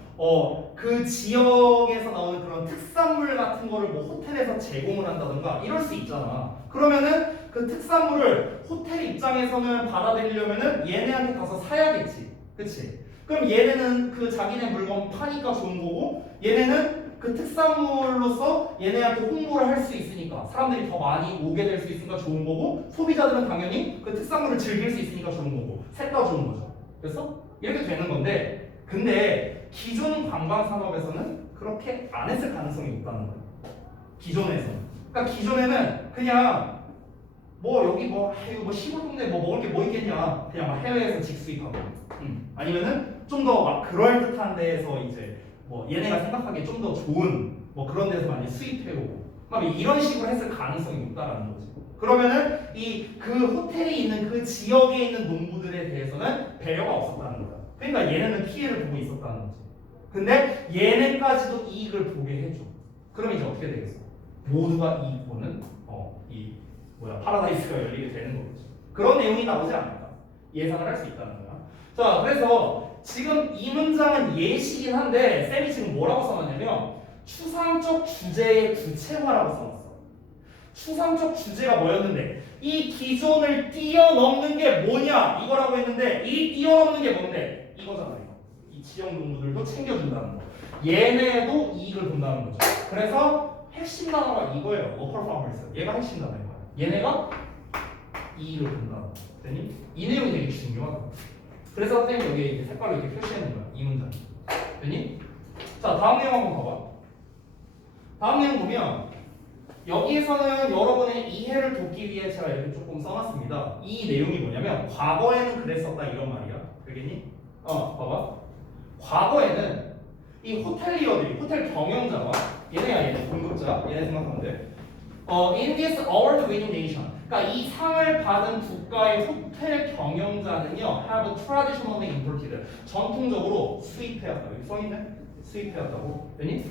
그 지역에서 나오는 그런 특산물 같은 거를 뭐 호텔에서 제공을 한다던가 이럴 수 있잖아. 그러면은 그 특산물을 호텔 입장에서는 받아들이려면은 얘네한테 가서 사야겠지. 그치? 그럼 얘네는 그 자기네 물건 파니까 좋은 거고 얘네는 그 특산물로서 얘네한테 홍보를 할 수 있으니까 사람들이 더 많이 오게 될 수 있으니까 좋은 거고 소비자들은 당연히 그 특산물을 즐길 수 있으니까 좋은 거고 셋 다 좋은 거죠. 그래서 이렇게 되는 건데 근데 기존 관광 산업에서는 그렇게 안 했을 가능성이 있다는 거예요. 기존에서는. 그러니까 기존에는 그냥 뭐 여기 뭐 아유 뭐 시골 동네 뭐 먹을 게 뭐 있겠냐 그냥 막 해외에서 직수입하고 아니면은 좀 더 막 그럴 듯한 데에서 이제 뭐 얘네가 생각하기에 좀 더 좋은 뭐 그런 데서 많이 수입해오고 막 이런 식으로 했을 가능성이 높다라는 거지. 그러면은 이 그 호텔에 있는 그 지역에 있는 농부들에 대해서는 배려가 없었다는 거야. 그러니까 얘네는 피해를 보고 있었다는 거지. 근데 얘네까지도 이익을 보게 해줘. 그럼 이제 어떻게 되겠어? 모두가 이익 보는 이 파라다이스가 열리게 되는 거겠죠. 그런 내용이 나오지 않을까 예상을 할 수 있다는 거야. 자, 그래서 지금 이 문장은 예시긴 한데 쌤이 지금 뭐라고 써놨냐면 추상적 주제의 구체화라고 써놨어. 추상적 주제가 뭐였는데 이 기존을 뛰어넘는 게 뭐냐 이거라고 했는데 이 뛰어넘는 게 뭔데 이거잖아요. 이 지역 농부들도 챙겨준다는 거. 얘네도 이익을 본다는 거죠. 그래서 핵심 단어가 이거예요. local farmers. 얘가 핵심 단어인 거야. 얘네가 이익을 본다는 거. 됐니? 이 내용이 되게 중요하다. 그래서 선생님 여기 이렇게 색깔로 이렇게 표시해놓은 거야. 이 문장. 됐니? 자, 다음 내용 한번 봐봐. 다음 내용 보면 여기에서는 여러분의 이해를 돕기 위해 제가 이렇게 조금 써놨습니다. 이 내용이 뭐냐면 과거에는 그랬었다 이런 말이야. 알겠니? 봐봐. 과거에는 이 호텔리어들이 호텔 경영자가 얘네 공급자 얘네 생각하면 돼. In this award-winning nation, 그러니까 이 상을 받은 국가의 호텔 경영자는요, have traditionally imported, 전통적으로 수입해왔다. 여기 써있네? 수입해왔다고. 되니?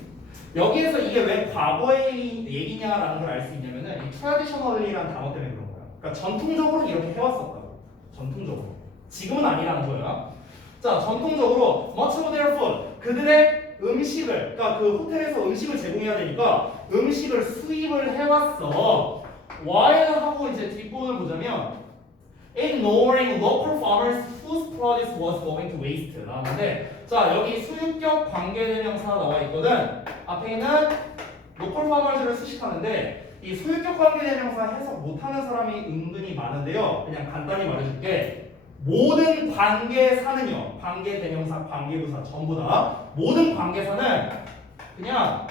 여기에서 이게 왜 과거의 얘기냐라는 걸 알 수 있냐면은 이 traditionally라는 단어 때문에 그런 거야. 그러니까 전통적으로 이렇게 해왔었다고. 전통적으로. 지금은 아니라는 거야. 자, 전통적으로 much of their food, 그들의 음식을, 그러니까 그 호텔에서 음식을 제공해야 되니까 음식을 수입을 해왔어. while 하고 이제 뒷부분을 보자면 ignoring local farmers whose produce was going to waste 나왔는데 자 여기 수유격 관계대명사 나와 있거든. 앞에 있는 local farmers를 수식하는데 이 수유격 관계대명사 해석 못하는 사람이 은근히 많은데요. 그냥 간단히 말해줄게. 모든 관계사는요, 관계대명사, 관계부사 전부 다 모든 관계사는 그냥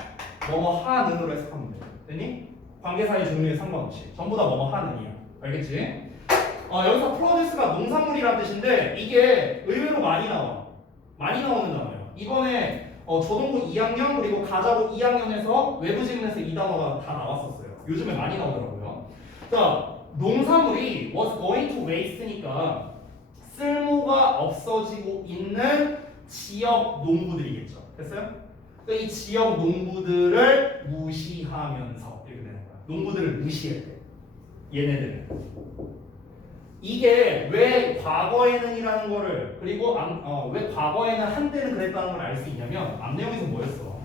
뭐뭐 하는으로 해석하면 돼. 됐니? 관계사의 종류에 상관없이 전부 다 뭐뭐 하는이야. 알겠지? 여기서 프로듀스가 농산물이란 뜻인데 이게 의외로 많이 나와. 많이 나오는 단어예요. 이번에 조동고 2학년 그리고 가자고 2학년에서 외부 지문에서 이 단어가 다 나왔었어요. 요즘에 많이 나오더라고요. 자, 농산물이 was going to waste니까 쓸모가 없어지고 있는 지역 농부들이겠죠. 됐어요? 그러니까 이 지역 농부들을 무시하면서 이렇게 되는 거야. 농부들을 무시할 때 얘네들 이게 왜 과거에는이라는 거를 그리고 왜 과거에는 한때는 그랬다는 걸 알 수 있냐면 앞 내용에서 뭐였어?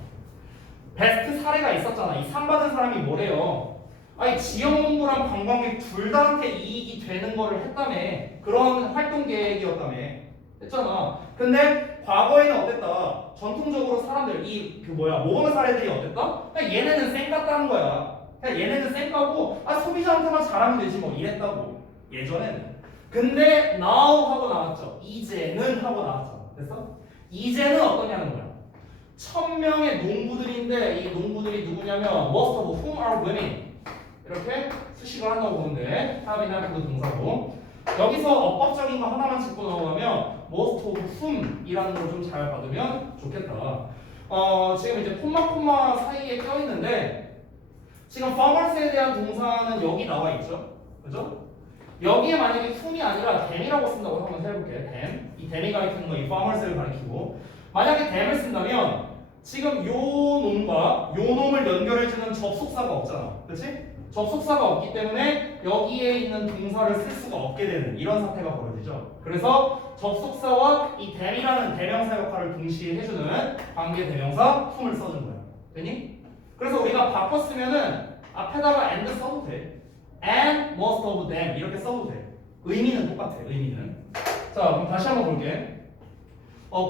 베스트 사례가 있었잖아. 이 상 받은 사람이 뭐래요? 아니 지역 농부랑 관광객 둘 다한테 이익이 되는 거를 했다며. 그런 활동 계획이었다며. 했잖아. 근데 과거에는 어땠다? 전통적으로 사람들 모범 사례들이 어땠다? 그냥 얘네는 쌩 같다는 거야. 그냥 얘네는 쌩 까고 소비자한테만 잘하면 되지 뭐 이랬다고. 예전에는. 근데 now 하고 나왔죠. 이제는 하고 나왔죠. 됐어? 이제는 어떠냐는 거야. 1000명의 농부들인데 이 농부들이 누구냐면 most of whom are women. 이렇게 수식을 한다고 보면 돼. 하빈이나 그 동사고. 여기서 어법적인 거 하나만 짚고 넘어가면 most of whom이라는 걸 좀 잘 받으면 좋겠다. 지금 이제 콤마 사이에 껴 있는데 지금 farmers에 대한 동사는 여기 나와 있죠. 그죠? 여기에 만약에 whom이 아니라 then이라고 쓴다고 한번 해볼게. them. 이 then이 가리키는 거 이 farmers를 가리키고 만약에 them을 쓴다면 지금 요 놈과 요 놈을 연결해주는 접속사가 없잖아. 그렇지? 접속사가 없기 때문에 여기에 있는 동사를 쓸 수가 없게 되는 이런 사태가 벌어지죠. 그래서 접속사와 이 then이라는 대명사 역할을 동시에 해주는 관계 대명사 whom을 써준 거야. 됐니? 그래서 우리가 바꿔 쓰면은 앞에다가 and 써도 돼. and most of them 이렇게 써도 돼. 의미는 똑같아. 의미는. 자, 그럼 다시 한번 볼게.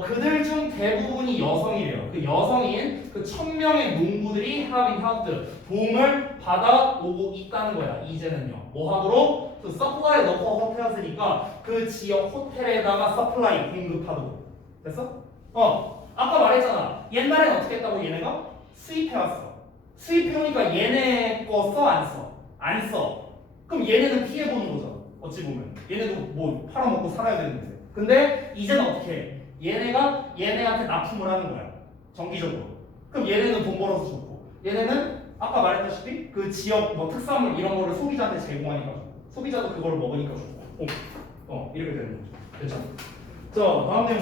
그들 중 대부분이 여성이래요. 그 여성인 그 1000명의 농부들이 have helped 도움을 받아오고 있다는 거야. 이제는요. 뭐 하도록? 그 supply 넣고 호텔이니까 그 지역 호텔에다가 supply 공급하도록. 됐어? 아까 말했잖아. 옛날엔 어떻게 했다고 얘네가? 수입해왔어. 수입해오니까 얘네 거 써? 안 써? 안 써. 그럼 얘네는 피해보는 거죠. 어찌 보면. 얘네도 뭐 팔아먹고 살아야 되는데. 근데 이제는 어떻게 해? 얘네한테 납품을 하는 거야. 정기적으로. 그럼 얘네는 돈 벌어서 좋고. 얘네는 아까 말했다시피 그 지역 뭐 특산물 이런 거를 소비자한테 제공하니까 좋고. 소비자도 그거를 먹으니까 좋고. 이렇게 되는 거죠. 됐죠? 자, 다음 내용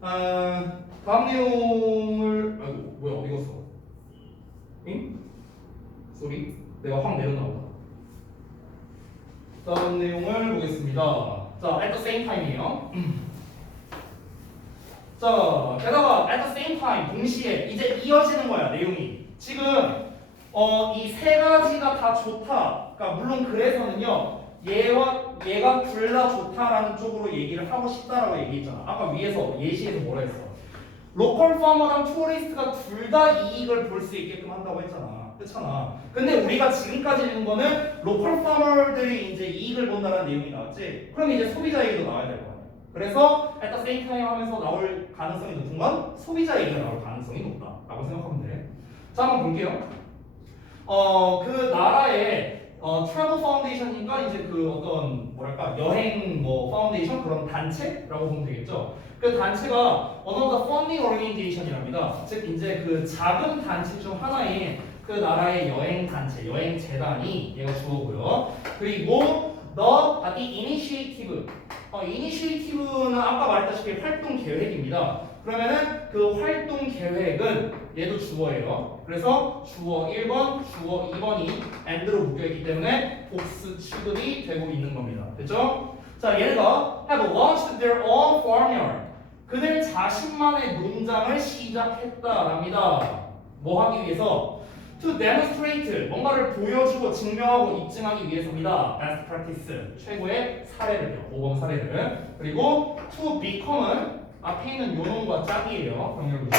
봐봐. 다음 내용을 아이고 뭐야 어디 갔어? 응? 쏘리? 내가 확 내렸나 보다. 다음 내용을 보겠습니다. 자, at the same time이에요. 자, 게다가 at the same time 동시에 이제 이어지는 거야 내용이. 지금 이 세 가지가 다 좋다. 그러니까 물론 그래서는요 얘가 둘 다 좋다라는 쪽으로 얘기를 하고 싶다라고 얘기했잖아. 아까 위에서 예시에서 뭐라 했어? 로컬 파머랑 투어리스트가 둘 다 이익을 볼 수 있게끔 한다고 했잖아. 그렇잖아. 근데 우리가 지금까지 읽은 거는 로컬 파머들이 이제 이익을 본다는 내용이 나왔지. 그럼 이제 소비자 얘기도 나와야 될 거야. 그래서 at the same time 하면서 나올 가능성이 높은 건 소비자 얘기가 나올 가능성이 높다라고 생각하면 돼. 자, 한번 볼게요. 그 나라의 트래블 파운데이션인가 이제 그 어떤 뭐랄까 여행 뭐 파운데이션 그런 단체라고 보면 되겠죠. 그 단체가 one of the funding organization이랍니다. 즉 이제 그 작은 단체 중 하나인 그 나라의 여행 단체, 여행 재단이 얘가 주어고요. 그리고 the initiative. initiative는 아까 말했다시피 활동 계획입니다. 그러면은 그 활동 계획은 얘도 주어예요. 그래서 주어 1번, 주어 2번이 and로 묶여있기 때문에 복수 취급이 되고 있는 겁니다. 됐죠? 자, 얘네가 have launched their own farmyard. 그들 자신만의 농장을 시작했다랍니다. 뭐 하기 위해서? To demonstrate 뭔가를 보여주고 증명하고 입증하기 위해서입니다. Best practice 최고의 사례를요. 모범 사례를. 그리고 to become은 앞에 있는 요놈과 짝이에요. 병렬구조.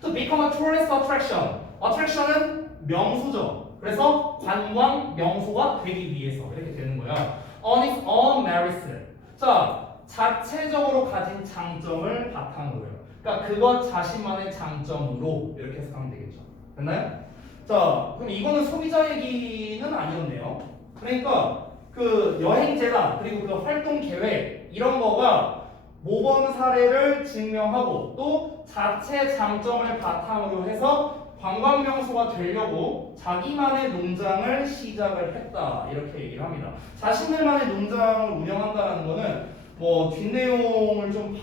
To become a tourist attraction. attraction은 명소죠. 그래서 관광 명소가 되기 위해서 이렇게 되는 거야. On its own merits. 자, 자체적으로 가진 장점을 바탕으로요. 그러니까 그것 자신만의 장점으로 이렇게 해석하면 되겠죠. 됐나요? 자, 그럼 이거는 소비자 얘기는 아니었네요. 그러니까 그 여행재단 그리고 그 활동 계획 이런 거가 모범 사례를 증명하고 또 자체 장점을 바탕으로 해서 관광 명소가 되려고 자기만의 농장을 시작을 했다 이렇게 얘기를 합니다. 자신들만의 농장을 운영한다는 거는 뭐 뒷내용을 좀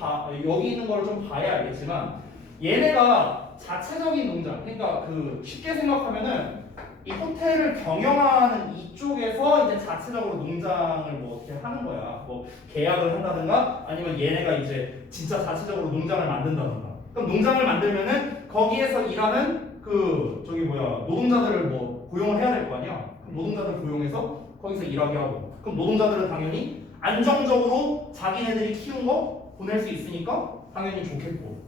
여기 있는 걸 좀 봐야 알겠지만 얘네가 자체적인 농장, 그러니까 그 쉽게 생각하면은 이 호텔을 경영하는 이쪽에서 이제 자체적으로 농장을 뭐 어떻게 하는 거야. 뭐 계약을 한다든가 아니면 얘네가 이제 진짜 자체적으로 농장을 만든다든가. 그럼 농장을 만들면은 거기에서 일하는 그 저기 뭐야 노동자들을 뭐 고용을 해야 될 거 아니야. 그럼 노동자들 고용해서 거기서 일하게 하고. 그럼 노동자들은 당연히 안정적으로 자기네들이 키운 거 보낼 수 있으니까 당연히 좋겠고.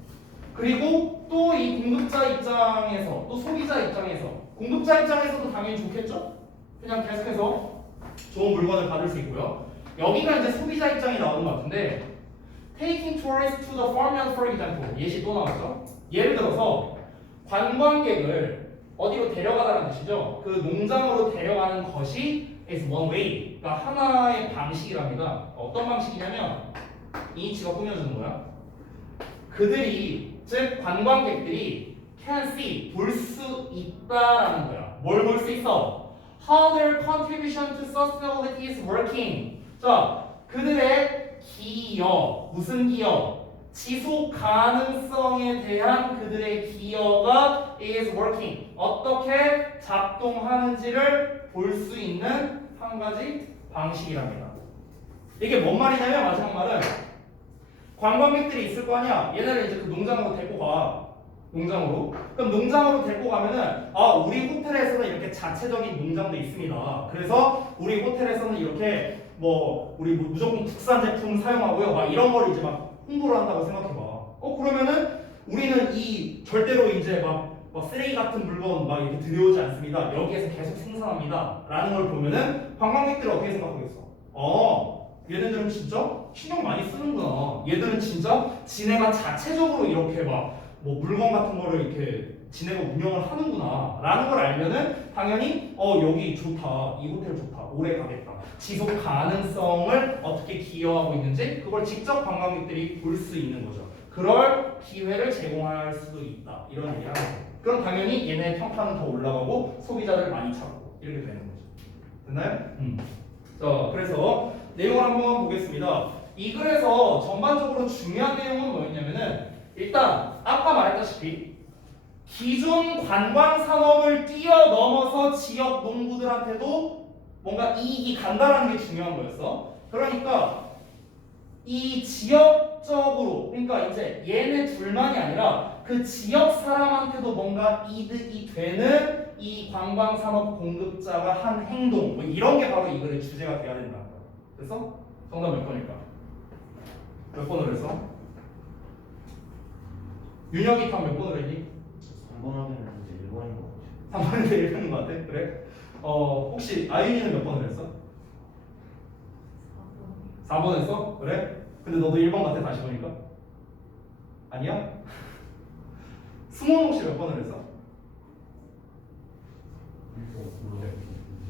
그리고 또 이 공급자 입장에서 또 소비자 입장에서 공급자 입장에서도 당연히 좋겠죠? 그냥 계속해서 좋은 물건을 받을 수 있고요. 여기가 이제 소비자 입장이 나오는 것 같은데 Taking tourists to the farmland for example 예시 또 나왔죠? 예를 들어서 관광객을 어디로 데려가다는 뜻이죠? 그 농장으로 데려가는 것이 is one way 그러니까 하나의 방식이랍니다. 어떤 방식이냐면 이 지가 꾸며주는 거야. 그들이 즉 관광객들이 can see 볼 수 있다라는 거야. 뭘 볼 수 있어? How their contribution to sustainability is working. 자, 그들의 기여 무슨 기여? 지속 가능성에 대한 그들의 기여가 is working. 어떻게 작동하는지를 볼 수 있는 한 가지 방식이랍니다. 이게 뭔 말이냐면 마지막 말은 관광객들이 있을 거 아니야. 얘네를 이제 그 농장으로 데리고 가. 농장으로. 그럼 농장으로 데리고 가면은 아 우리 호텔에서는 이렇게 자체적인 농장도 있습니다. 그래서 우리 호텔에서는 이렇게 뭐 우리 무조건 국산 제품 사용하고요. 막 이런 걸 이제 막 홍보를 한다고 생각해봐. 그러면은 우리는 이 절대로 이제 막 쓰레기 같은 물건 막 이렇게 들여오지 않습니다. 여기에서 계속 생산합니다. 라는 걸 보면은 관광객들이 어떻게 생각하겠어? 얘네들은 진짜 신경 많이 쓰는구나. 얘들은 진짜 지네가 자체적으로 이렇게 막 뭐 물건 같은 거를 이렇게 지네가 운영을 하는구나 라는 걸 알면은 당연히 여기 좋다. 이 호텔 좋다. 오래 가겠다. 지속 가능성을 어떻게 기여하고 있는지 그걸 직접 관광객들이 볼 수 있는 거죠. 그럴 기회를 제공할 수도 있다. 이런 얘기를 하는 거예요. 그럼 당연히 얘네 평가는 더 올라가고 소비자를 많이 찾고 이렇게 되는 거죠. 됐나요? 자, 그래서 내용을 한번 보겠습니다. 이 글에서 전반적으로 중요한 내용은 뭐였냐면은 일단 아까 말했다시피 기존 관광 산업을 뛰어넘어서 지역 농부들한테도 뭔가 이익이 간다라는 게 중요한 거였어. 그러니까 이 지역적으로 그러니까 이제 얘네 둘만이 아니라 그 지역 사람한테도 뭔가 이득이 되는 이 관광 산업 공급자가 한 행동 뭐 이런 게 바로 이 글의 주제가 돼야 된다. 됐어? 정답 몇 번일까? 몇 번으로 했어? 윤혁이 다 몇 번으로 했니? 3번 하긴 했는데 1번인 것 같아요. 3번에서 1번인 것 같아? 그래? 혹시 아윤이는 몇 번을 했어? 4번 했어? 그래? 근데 너도 1번 같아 다시 보니까? 아니야? 승호는 혹시 몇 번을 했어?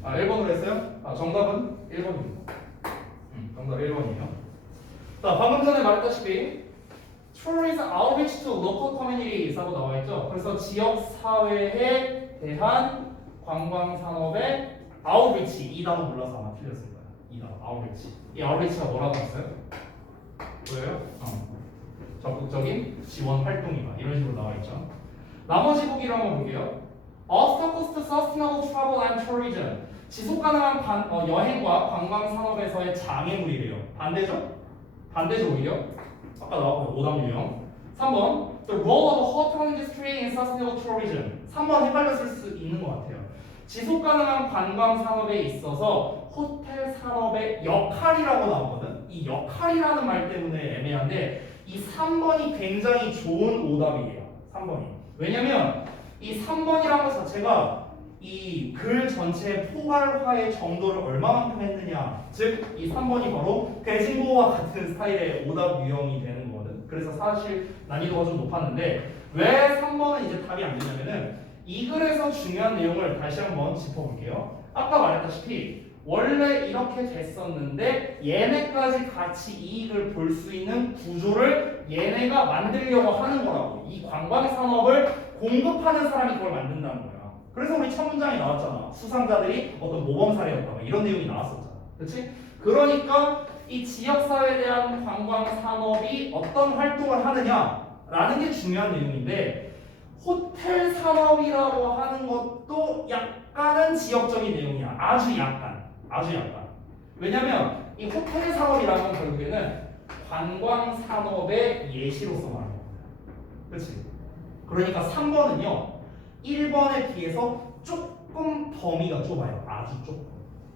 1번으로 했어요? 정답은 1번입니다. 정답 1번이에요. 자, 방금 전에 말했다시피 Tourism outreach to local communities라고 나와있죠. 그래서 지역 사회에 대한 관광 산업의 outreach 이 단어 몰라서 아마 틀렸을 거예요. 이 단어 outreach. 이 outreach가 뭐라고 했어요? 뭐예요? 적극적인 지원 활동이다. 이런 식으로 나와있죠. 나머지 보기를 한번 볼게요. Obstacles to sustainable travel and tourism. 지속 가능한 여행과 관광 산업에서의 장애물이래요. 반대죠? 반대죠 오히려. 아까 나왔고 오답 유형. 3번 The role of the hotel industry in sustainable tourism. 3번 헷갈렸을 수 있는 것 같아요. 지속 가능한 관광 산업에 있어서 호텔 산업의 역할이라고 나오거든. 이 역할이라는 말 때문에 애매한데 이 3번이 굉장히 좋은 오답이에요. 3번이. 왜냐면 이 3번이라는 것 자체가 이 글 전체의 포괄화의 정도를 얼마만큼 했느냐. 즉, 이 3번이 바로 대진보와 같은 스타일의 오답 유형이 되는 거거든. 그래서 사실 난이도가 좀 높았는데 왜 3번은 이제 답이 안 되냐면은 이 글에서 중요한 내용을 다시 한번 짚어볼게요. 아까 말했다시피 원래 이렇게 됐었는데 얘네까지 같이 이익을 볼 수 있는 구조를 얘네가 만들려고 하는 거라고. 이 관광 산업을 공급하는 사람이 그걸 만든다는 거야. 그래서 우리 첫 문장이 나왔잖아. 수상자들이 어떤 모범 사례였다. 이런 내용이 나왔었잖아. 그렇지? 그러니까 이 지역사회에 대한 관광 산업이 어떤 활동을 하느냐라는 게 중요한 내용인데 호텔 산업이라고 하는 것도 약간 약간은 지역적인 내용이야. 아주 약간. 왜냐면 이 호텔 산업이라는 건 결국에는 관광 산업의 예시로서 말해요. 그렇지? 그러니까 3번은요. 1번에 비해서 조금 범위가 좁아요. 아주 조금.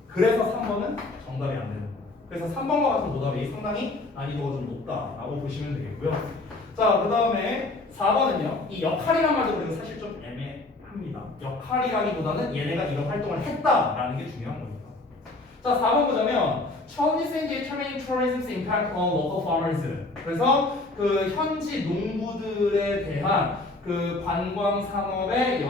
그래서 3번은 정답이 안 되는 거예요. 그래서 3번과 같은 오답이 상당히 난이도가 좀 높다라고 보시면 되겠고요. 자, 그 다음에 4번은요. 이 역할이란 말도 그리고 사실 좀 애매합니다. 역할이라기보다는 얘네가 이런 활동을 했다라는 게 중요한 겁니다. 자, 4번 보자면 Chinese in determining tourism's impact on local farmers. 그래서 그 현지 농부들에 대한 그 관광 산업의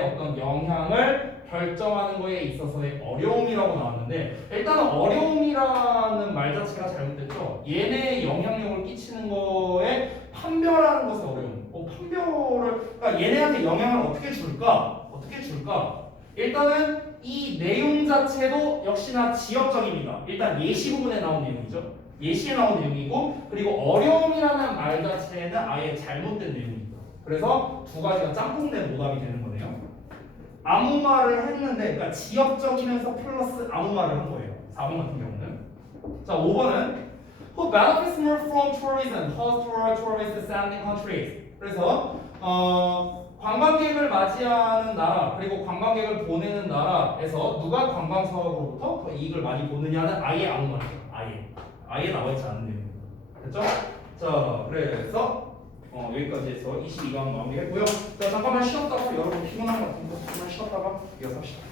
어떤 영향을 결정하는 거에 있어서의 어려움이라고 나왔는데 일단은 어려움이라는 말 자체가 잘못됐죠. 얘네의 영향력을 끼치는 거에 판별하는 것은 어려움. 그러니까 얘네한테 영향을 어떻게 줄까? 일단은 이 내용 자체도 역시나 지역적입니다. 일단 예시 부분에 나온 내용이죠. 예시에 나온 내용이고 그리고 어려움이라는 말 자체는 아예 잘못된 내용입니다. 그래서 두 가지가 짬뽕된 오답이 되는 거네요. 아무 말을 했는데 그러니까 지역적이면서 플러스 아무 말을 한 거예요. 4번 같은 경우는. 자, 5번은 Who benefits more from tourism? Host tourist sending countries. 그래서 관광객을 맞이하는 나라 그리고 관광객을 보내는 나라에서 누가 관광 사업으로부터 더 이익을 많이 보느냐는 아예 아무 말이죠. 아예 나와 있지 않은 내용입니다. 됐죠? 자, 그래서 여기까지 해서 22강 마무리했고요. 자, 잠깐만 쉬었다가 여러분 피곤한 것 같은데 잠깐만 쉬었다가 이어서 합시다.